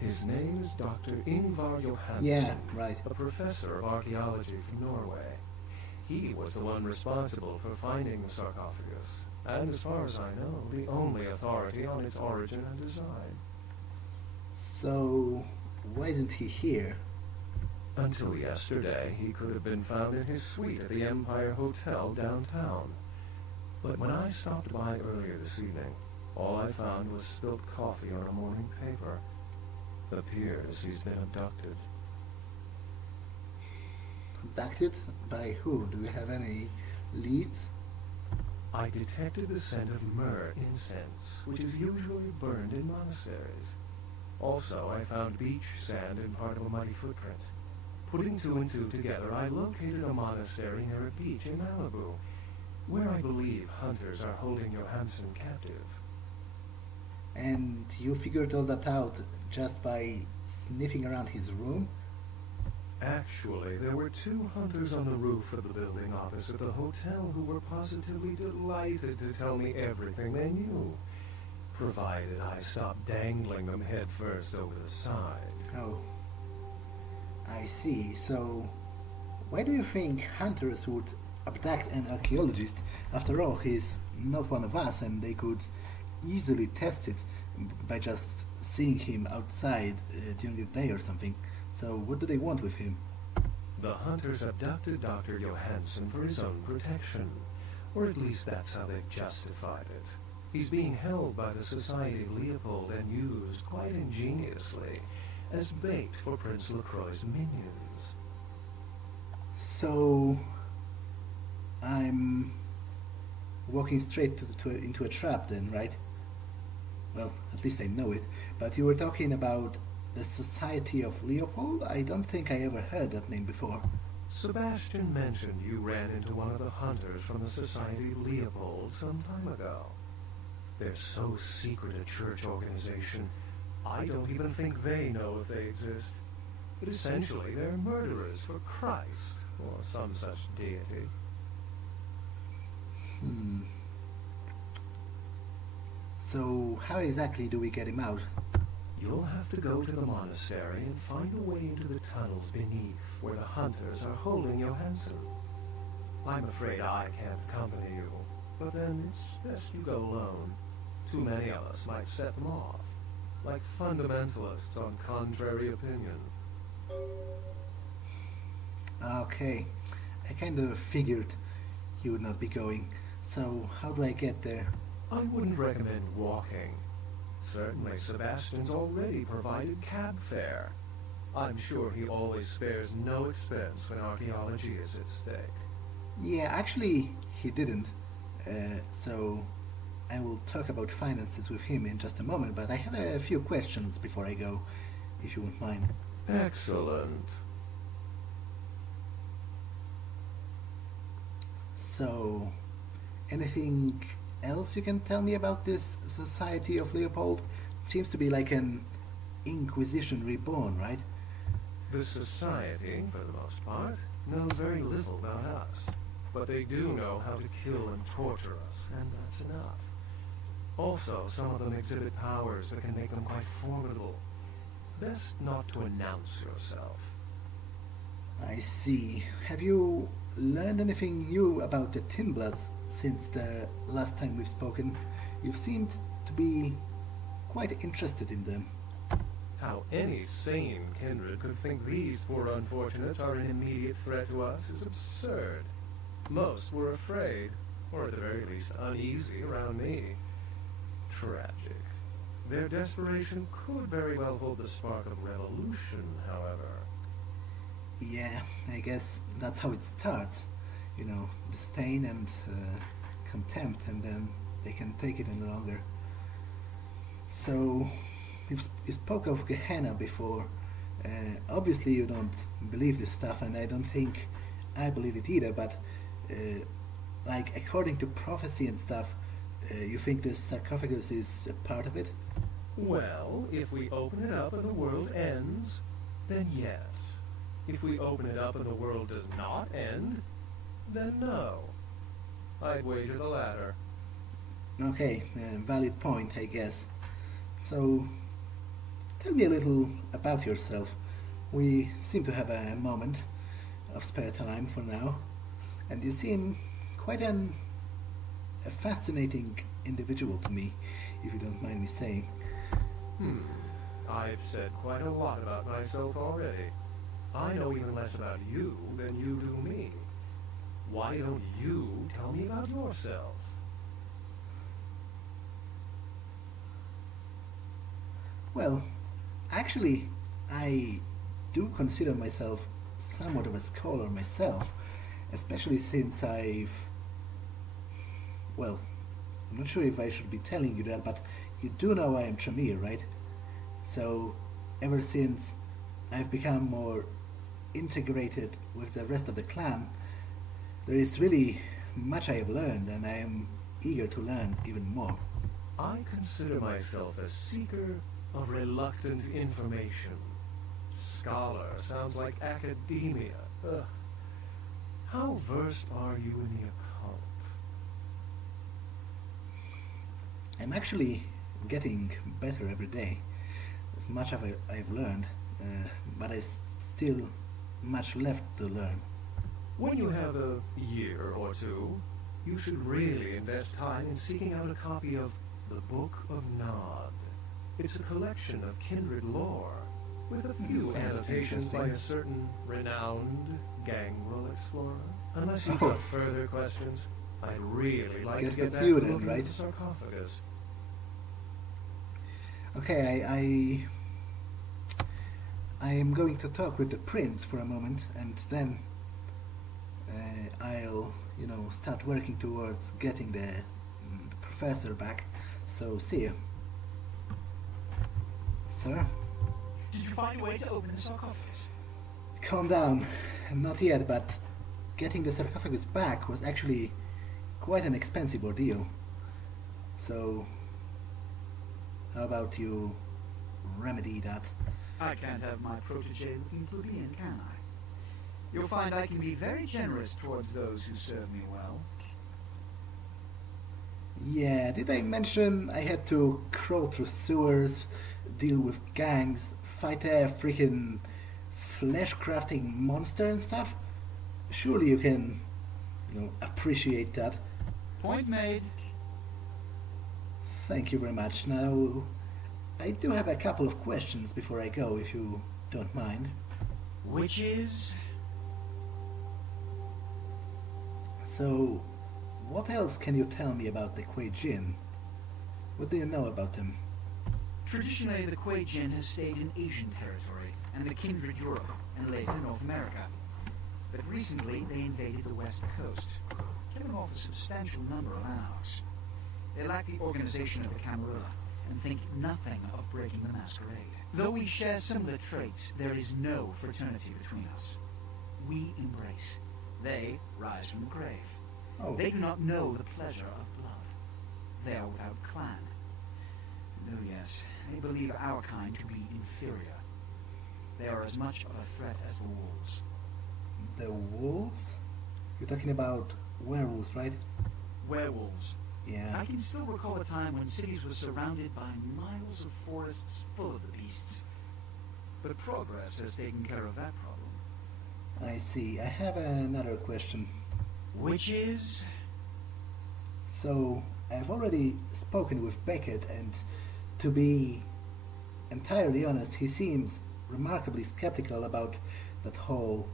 His name is Dr. Ingvar Johansson. Yeah, right. A professor of archaeology from Norway. He was the one responsible for finding the sarcophagus, and as far as I know, the only authority on its origin and design. So, why isn't he here? Until yesterday, he could have been found in his suite at the Empire Hotel downtown. But when I stopped by earlier this evening, all I found was spilled coffee on a morning paper. Appears he's been abducted. Abducted? By who? Do we have any leads? I detected the scent of myrrh incense, which is usually burned in monasteries. Also, I found beach sand in part of a muddy footprint. Putting two and two together, I located a monastery near a beach in Malibu, where I believe hunters are holding Johansson captive. And you figured all that out just by sniffing around his room? Actually, there were two hunters on the roof of the building opposite the hotel who were positively delighted to tell me everything they knew, provided I stopped dangling them head first over the side. Oh, I see. So, why do you think hunters would abduct an archaeologist? After all, he's not one of us, and they could easily test it by just seeing him outside during the day or something. So what do they want with him? The hunters abducted Dr. Johansson for his own protection, or at least that's how they've justified it. He's being held by the Society of Leopold and used, quite ingeniously, as bait for Prince LaCroix's minions. So I'm walking straight into a trap then, right? Well, at least I know it. But you were talking about the Society of Leopold? I don't think I ever heard that name before. Sebastian mentioned you ran into one of the hunters from the Society of Leopold some time ago. They're so secret a church organization, I don't even think they know if they exist. But essentially, they're murderers for Christ, or some such deity. So, how exactly do we get him out? You'll have to go to the monastery and find a way into the tunnels beneath, where the hunters are holding Johansson. I'm afraid I can't accompany you, but then it's best you go alone. Too many of us might set them off, like fundamentalists on contrary opinion. Okay, I kind of figured you would not be going, so how do I get there? I wouldn't recommend walking. Certainly Sebastian's already provided cab fare. I'm sure he always spares no expense when archaeology is at stake. Yeah, actually, he didn't. So I will talk about finances with him in just a moment, but I have a few questions before I go, if you won't mind. Excellent. So, anything else you can tell me about this Society of Leopold? It seems to be like an Inquisition reborn, right? The Society, for the most part, knows very little about us. But they do know how to kill and torture us, and that's enough. Also, some of them exhibit powers that can make them quite formidable. Best not to announce yourself. I see. Have you learned anything new about the Tin Bloods since the last time we've spoken? You seemed to be quite interested in them. How any sane kindred could think these poor unfortunates are an immediate threat to us is absurd. Most were afraid, or at the very least uneasy around me. Tragic. Their desperation could very well hold the spark of revolution, however. Yeah, I guess that's how it starts. You know, disdain and contempt, and then they can take it any longer. So, you spoke of Gehenna before. Obviously you don't believe this stuff, and I don't think I believe it either, but like, according to prophecy and stuff, you think this sarcophagus is a part of it? Well, if we open it up and the world ends, then yes. If we open it up and the world does not end, then no. I'd wager the latter. Okay, valid point, I guess. So, tell me a little about yourself. We seem to have a moment of spare time for now, and you seem quite a fascinating individual to me, if you don't mind me saying. I've said quite a lot about myself already. I know even less about you than you do me. Why don't you tell me about yourself? Well, actually, I do consider myself somewhat of a scholar myself, especially since well, I'm not sure if I should be telling you that, but you do know I am Tremere, right? So, ever since I've become more integrated with the rest of the clan, there is really much I have learned, and I am eager to learn even more. I consider myself a seeker of reluctant information. Scholar sounds like academia. Ugh. How versed are you in the occult? I'm actually getting better every day. As much as I've learned, but I still much left to learn. When you have a year or two, you should really invest time in seeking out a copy of the Book of Nod. It's a collection of kindred lore, with a few annotations by a certain renowned gangrel explorer. Unless you've got further questions, I'd really like to get back to looking at the sarcophagus. Okay, I am going to talk with the prince for a moment, and then I'll, start working towards getting the professor back. So, see you. Sir? Did you find a way to open the sarcophagus? Calm down. Not yet, but getting the sarcophagus back was actually quite an expensive ordeal. So, how about you remedy that. I can't have my protege looking plebeian, can I? You'll find I can be very generous towards those who serve me well. Yeah, did I mention I had to crawl through sewers, deal with gangs, fight a freaking flesh-crafting monster and stuff? Surely you can, appreciate that. Point made. Thank you very much. Now, I do have a couple of questions before I go, if you don't mind. Which is? So, what else can you tell me about the Kuei Jin? What do you know about them? Traditionally, the Kuei Jin has stayed in Asian territory and the kindred Europe and later North America. But recently, they invaded the West Coast, killing off a substantial number of anarchs. They lack the organization of the Camarilla and think nothing of breaking the Masquerade. Though we share similar traits, there is no fraternity between us. We embrace. They rise from the grave. Oh. They do not know the pleasure of blood. They are without clan. No, yes, they believe our kind to be inferior. They are as much of a threat as the wolves. The wolves? You're talking about werewolves, right? Werewolves. Yeah. I can still recall a time when cities were surrounded by miles of forests full of the beasts. But progress has taken care of that problem. I see. I have another question. Which is? So, I've already spoken with Beckett, and to be entirely honest, he seems remarkably skeptical about that whole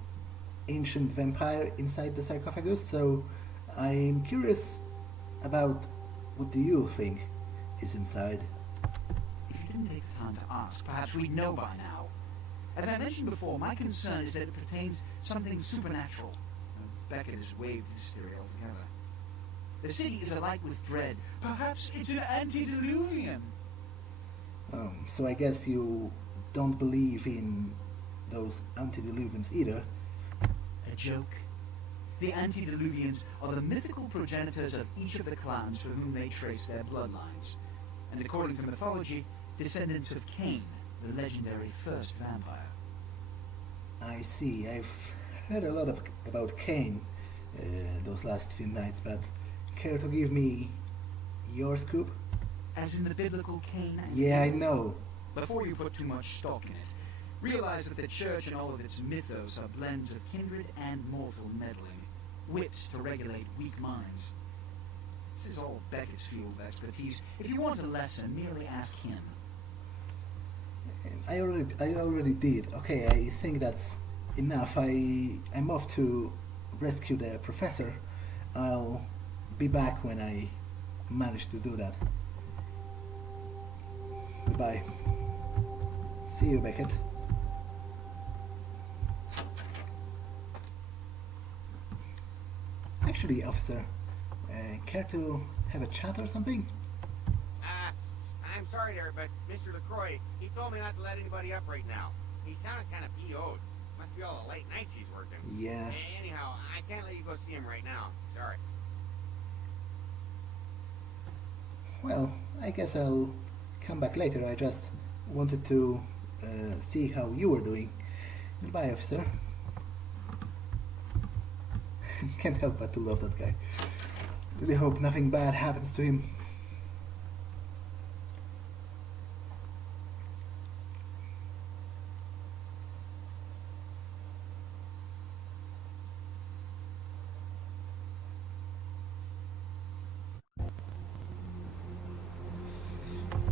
ancient vampire inside the sarcophagus, so I'm curious about what do you think is inside? If you didn't take the time to ask, perhaps we'd know by now. As I mentioned before, my concern is that it pertains something supernatural. Beckett has waived this theory altogether. The city is alight with dread. Perhaps it's an antediluvian. So I guess you don't believe in those antediluvians either. A joke? The antediluvians are the mythical progenitors of each of the clans for whom they trace their bloodlines. And according to mythology, descendants of Cain, the legendary first vampire. I see. I've heard a lot about Cain those last few nights, but care to give me your scoop? As in the biblical Cain and Yeah, I Abel? know. Before you put too much stock in it, realize that the church and all of its mythos are blends of kindred and mortal meddling, whips to regulate weak minds. This is all Beckett's field of expertise. If you want a lesson, merely ask him. I already did. Okay, I think that's enough. I'm off to rescue the professor. I'll be back when I manage to do that. Goodbye. See you, Beckett. Actually, officer, care to have a chat or something? I'm sorry there, but Mr. LaCroix, he told me not to let anybody up right now. He sounded kind of PO'd. Must be all the late nights he's working. Yeah. Anyhow, I can't let you go see him right now. Sorry. Well, I guess I'll come back later. I just wanted to see how you were doing. Goodbye, officer. Can't help but to love that guy. Really hope nothing bad happens to him.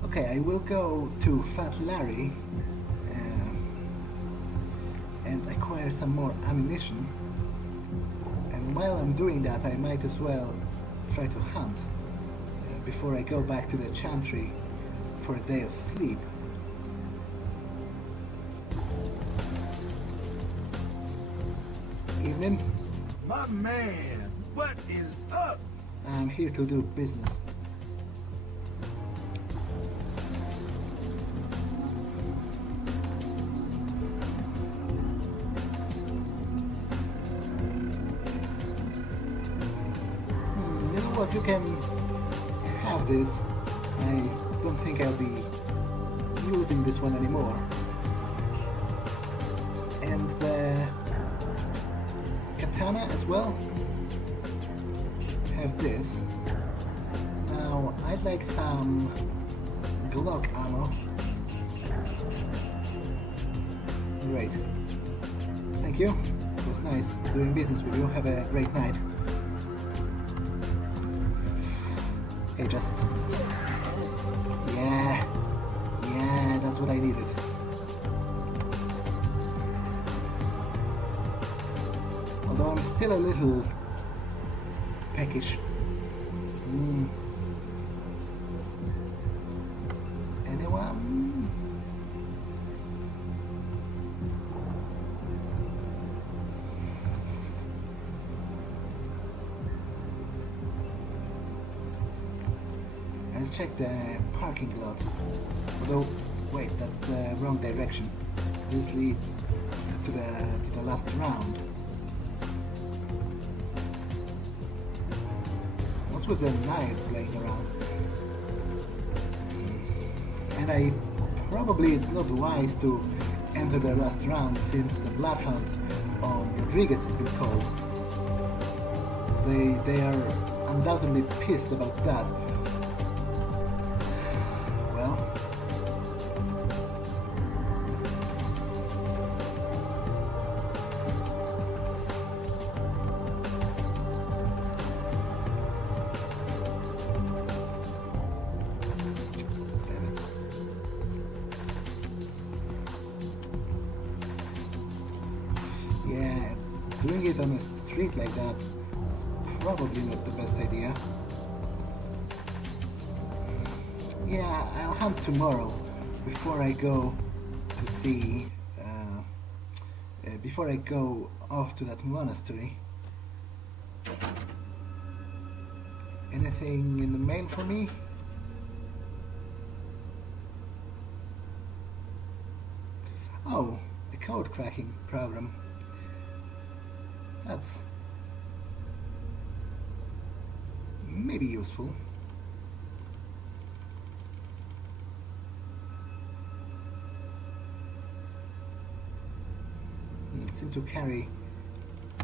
Okay, I will go to Fat Larry and acquire some more ammunition. And while I'm doing that, I might as well try to hunt before I go back to the Chantry for a day of sleep. Evening. My man, what is up? I'm here to do business. You know what, you can have this. I don't think I'll be using this one anymore. And the katana as well. Have this. Now I'd like some Glock ammo. Great. Thank you. It was nice doing business with you. Have a great night. Hey, just... Yeah, that's what I needed. Although I'm still a little peckish. Anyone? I'll check the parking lot. Although, wait, that's the wrong direction. This leads to the last round. What's with the knives laying around? And probably it's not wise to enter the last round since the bloodhound on Rodriguez has been called. They are undoubtedly pissed about that. Well, doing it on a street like that is probably not the best idea. Yeah, I'll hunt tomorrow before I go to see, before I go off to that monastery. Anything in the mail for me? Oh, a code cracking program. That's maybe useful. It seemed to carry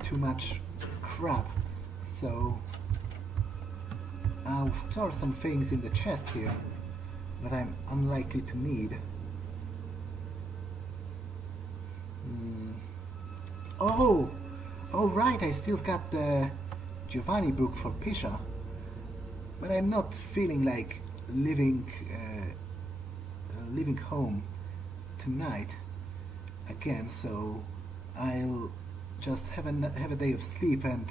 too much crap, so I'll store some things in the chest here that I'm unlikely to need. Oh right, I still got the Giovanni book for Pisha, but I'm not feeling like leaving home tonight again, so I'll just have a day of sleep and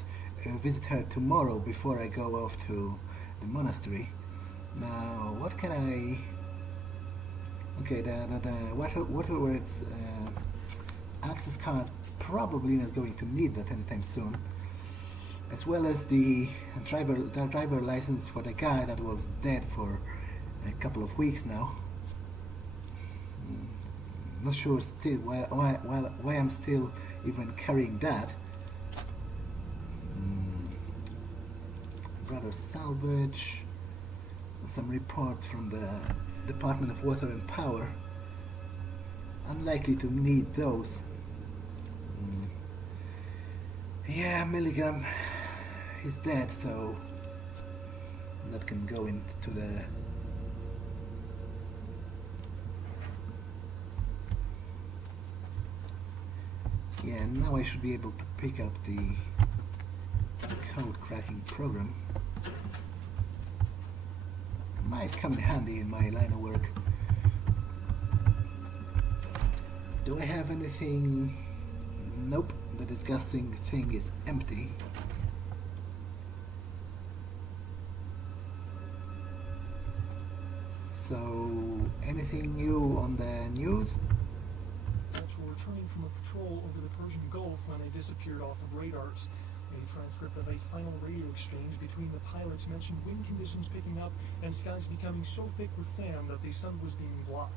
visit her tomorrow before I go off to the monastery. Now, what can I... Okay, the Waterworks access card, probably not going to need that anytime soon, as well as the driver license for the guy that was dead for a couple of weeks now. Not sure still why I'm still even carrying that. Brother salvage, some reports from the Department of Water and Power. Unlikely to need those. Yeah, Milligan, he's dead, so that can go into the... Yeah, now I should be able to pick up the code cracking program. Might come in handy in my line of work. Do I have anything? Nope, the disgusting thing is empty. So, anything new on the news? Actually, returning from a patrol over the Persian Gulf when they disappeared off of radars. A transcript of a final radio exchange between the pilots mentioned wind conditions picking up and skies becoming so thick with sand that the sun was being blocked.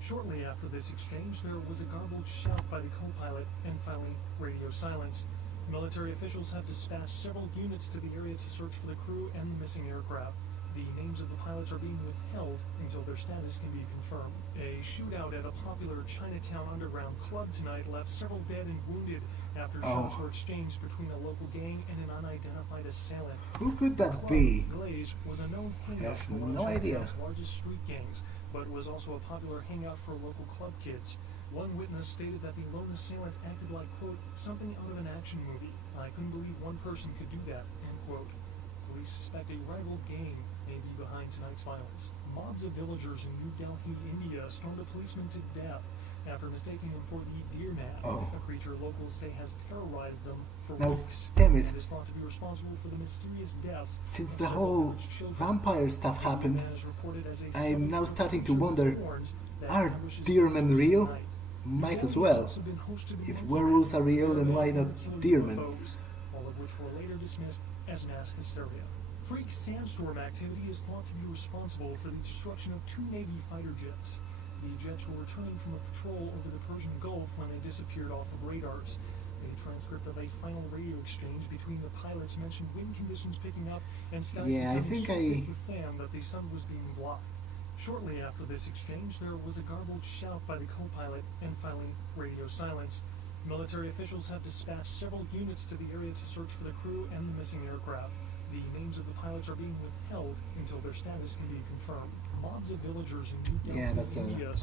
Shortly after this exchange, there was a garbled shout by the co-pilot, and finally, radio silence. Military officials have dispatched several units to the area to search for the crew and the missing aircraft. The names of the pilots are being withheld until their status can be confirmed. A shootout at a popular Chinatown underground club tonight left several dead and wounded after shots were exchanged between a local gang and an unidentified assailant. Who could that Club be? Glaze was a known I hangout have for one no of idea. Chinatown's largest street gangs, but was also a popular hangout for local club kids. One witness stated that the lone assailant acted like, quote, something out of an action movie. I couldn't believe one person could do that, end quote. Police suspect a rival gang may be behind tonight's violence. Mobs of villagers in New Delhi, India stormed a policeman to death after mistaking him for the deer man, a creature locals say has terrorized them for weeks. Damn it. And is thought to be responsible for the mysterious deaths. Since the whole vampire stuff happened, I'm now starting to wonder, are deermen real? Might as well. If werewolves are real, then why not deermen? All of which were later dismissed as mass hysteria. Freak sandstorm activity is thought to be responsible for the destruction of 2 Navy fighter jets. The jets were returning from a patrol over the Persian Gulf when they disappeared off of radars. A transcript of a final radio exchange between the pilots mentioned wind conditions picking up and skies becoming so thick with sand that the sun was being blocked. Shortly after this exchange, there was a garbled shout by the co-pilot, and finally, radio silence. Military officials have dispatched several units to the area to search for the crew and the missing aircraft. The names of the pilots are being withheld until their status can be confirmed. Mobs of villagers in New Delhi, that's India,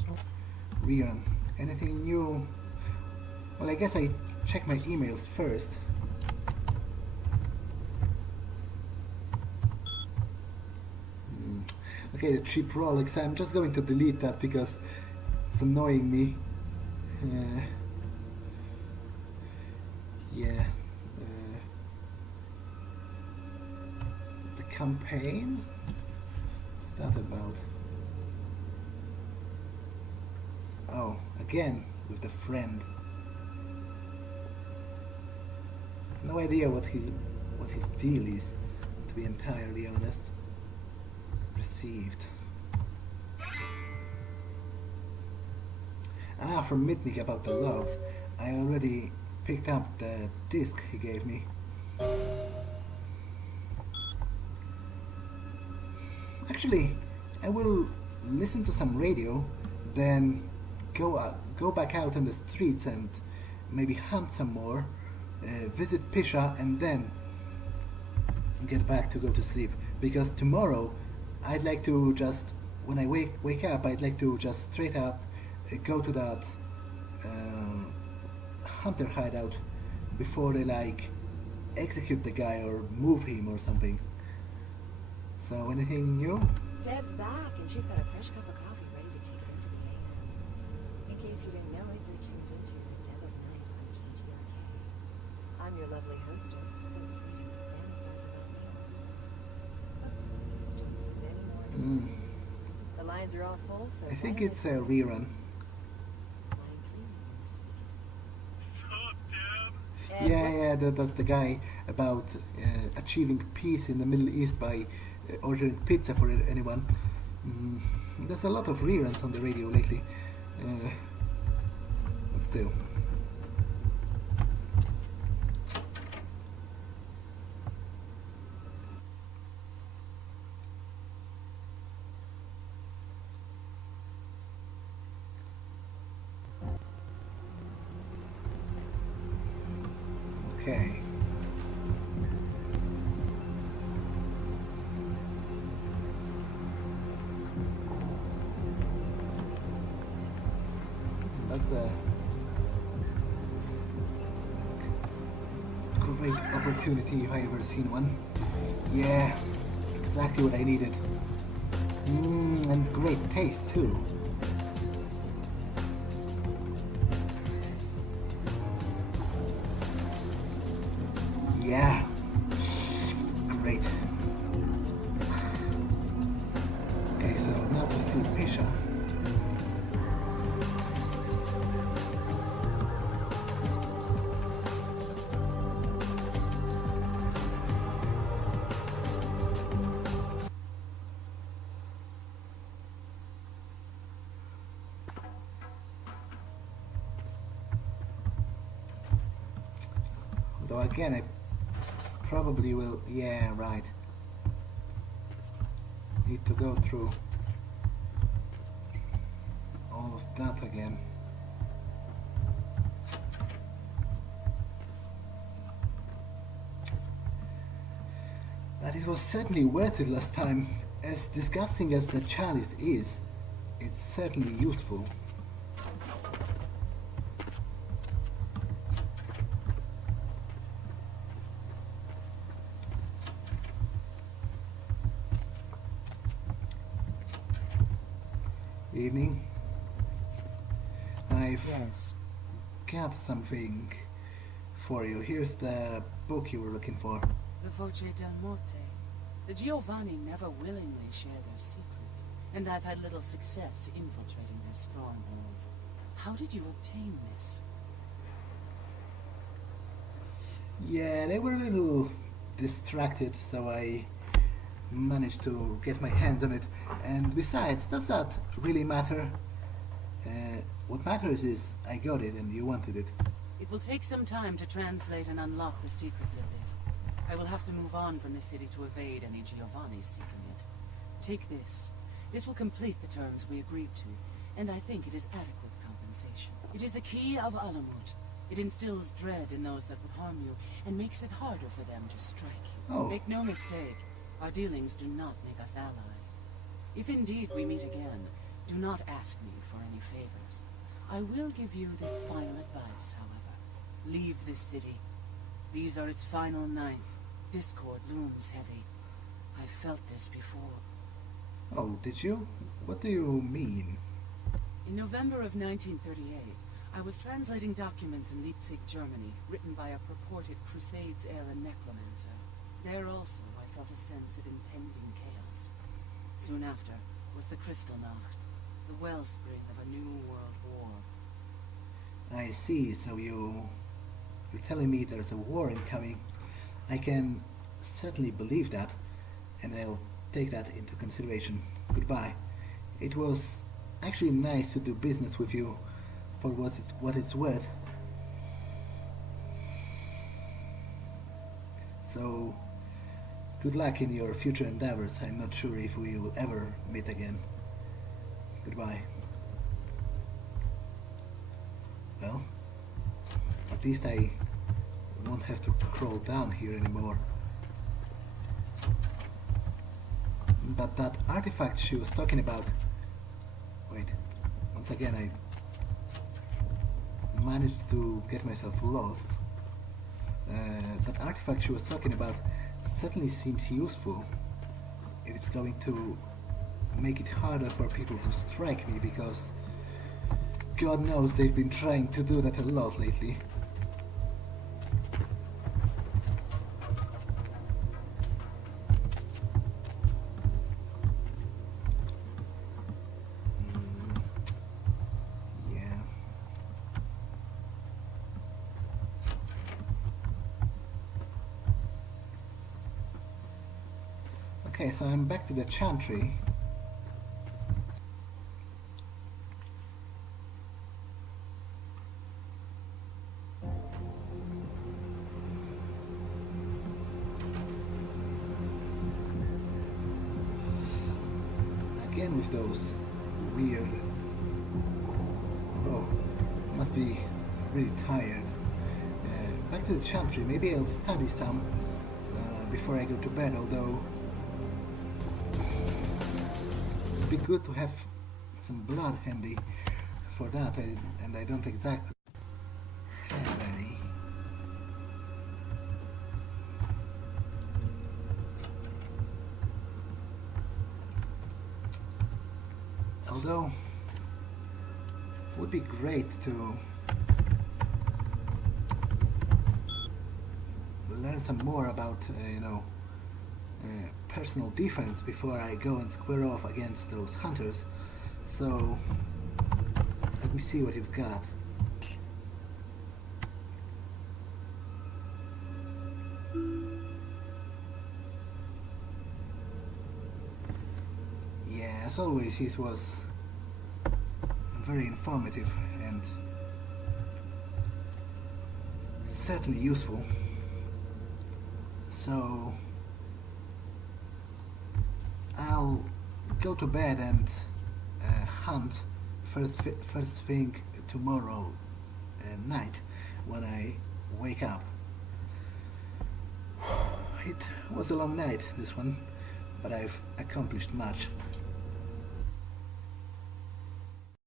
rerun. Anything new? Well, I guess I check my emails first. Okay, the cheap Rolex. I'm just going to delete that because it's annoying me. Yeah. The campaign? What's that about? Oh, again with the friend. No idea what his deal is, to be entirely honest. Received. From Mitnick about the logs. I already picked up the disc he gave me. Actually, I will listen to some radio, then go back out on the streets and maybe hunt some more, visit Pisha, and then get back to go to sleep. Because tomorrow I'd like to just, when I wake up, I'd like to just straight up go to that hunter hideout before they like execute the guy or move him or something. So anything new? Deb's back and she's got a fresh cup of coffee ready to take her to the AM. In case you didn't know it, you're tuned into the Dead of Night on KTRK. I'm your lovely hostess. Feel free to fantasize about me. Please don't submit any more. The lines are all full, so I think it's a rerun. Yeah, that's the guy about achieving peace in the Middle East by ordering pizza for anyone. There's a lot of reruns on the radio lately, but still. Okay. That's a great opportunity if I ever seen one. Yeah, exactly what I needed. And great taste too. Yeah, great. Okay, so now to see Pisha. Though again, I probably will. Yeah, right. need to go through all of that again. But it was certainly worth it last time. As disgusting as the chalice is, it's certainly useful. Evening. I've got something for you. Here's the book you were looking for. The Voce del Morte. The Giovanni never willingly share their secrets, and I've had little success infiltrating their strongholds. How did you obtain this? Yeah, they were a little distracted, so I managed to get my hands on it. And besides, does that really matter? What matters is I got it and you wanted it. It will take some time to translate and unlock the secrets of this. I will have to move on from the city to evade any Giovanni seeking it. Take this. This will complete the terms we agreed to, and I think it is adequate compensation. It is the key of Alamut. It instills dread in those that would harm you, and makes it harder for them to strike you. Oh. Make no mistake, our dealings do not make us allies. If indeed we meet again, do not ask me for any favors. I will give you this final advice, however. Leave this city. These are its final nights. Discord looms heavy. I felt this before. Oh, did you? What do you mean? In November of 1938, I was translating documents in Leipzig, Germany, written by a purported Crusades-era necromancer. There also, I felt a sense of impending chaos. Soon after was the Kristallnacht, the wellspring of a new world war. I see, so you're telling me there's a war incoming. I can certainly believe that, and I'll take that into consideration. Goodbye. It was actually nice to do business with you for what it's worth. So, good luck in your future endeavors. I'm not sure if we'll ever meet again. Goodbye. Well, at least I won't have to crawl down here anymore. But that artifact she was talking about... Wait, once again I managed to get myself lost. That artifact she was talking about certainly seems useful if it's going to make it harder for people to strike me, because God knows they've been trying to do that a lot lately. Okay, so I'm back to the Chantry. Again with those weird... Oh, must be really tired. Back to the Chantry. Maybe I'll study some before I go to bed, although it'd be good to have some blood handy for that, and I don't exactly have any. Although it would be great to learn some more about, personal defense before I go and square off against those hunters. So let me see what you've got. Yeah, as always, it was very informative and certainly useful. So I'll go to bed and hunt first thing tomorrow night when I wake up. It was a long night, this one, but I've accomplished much.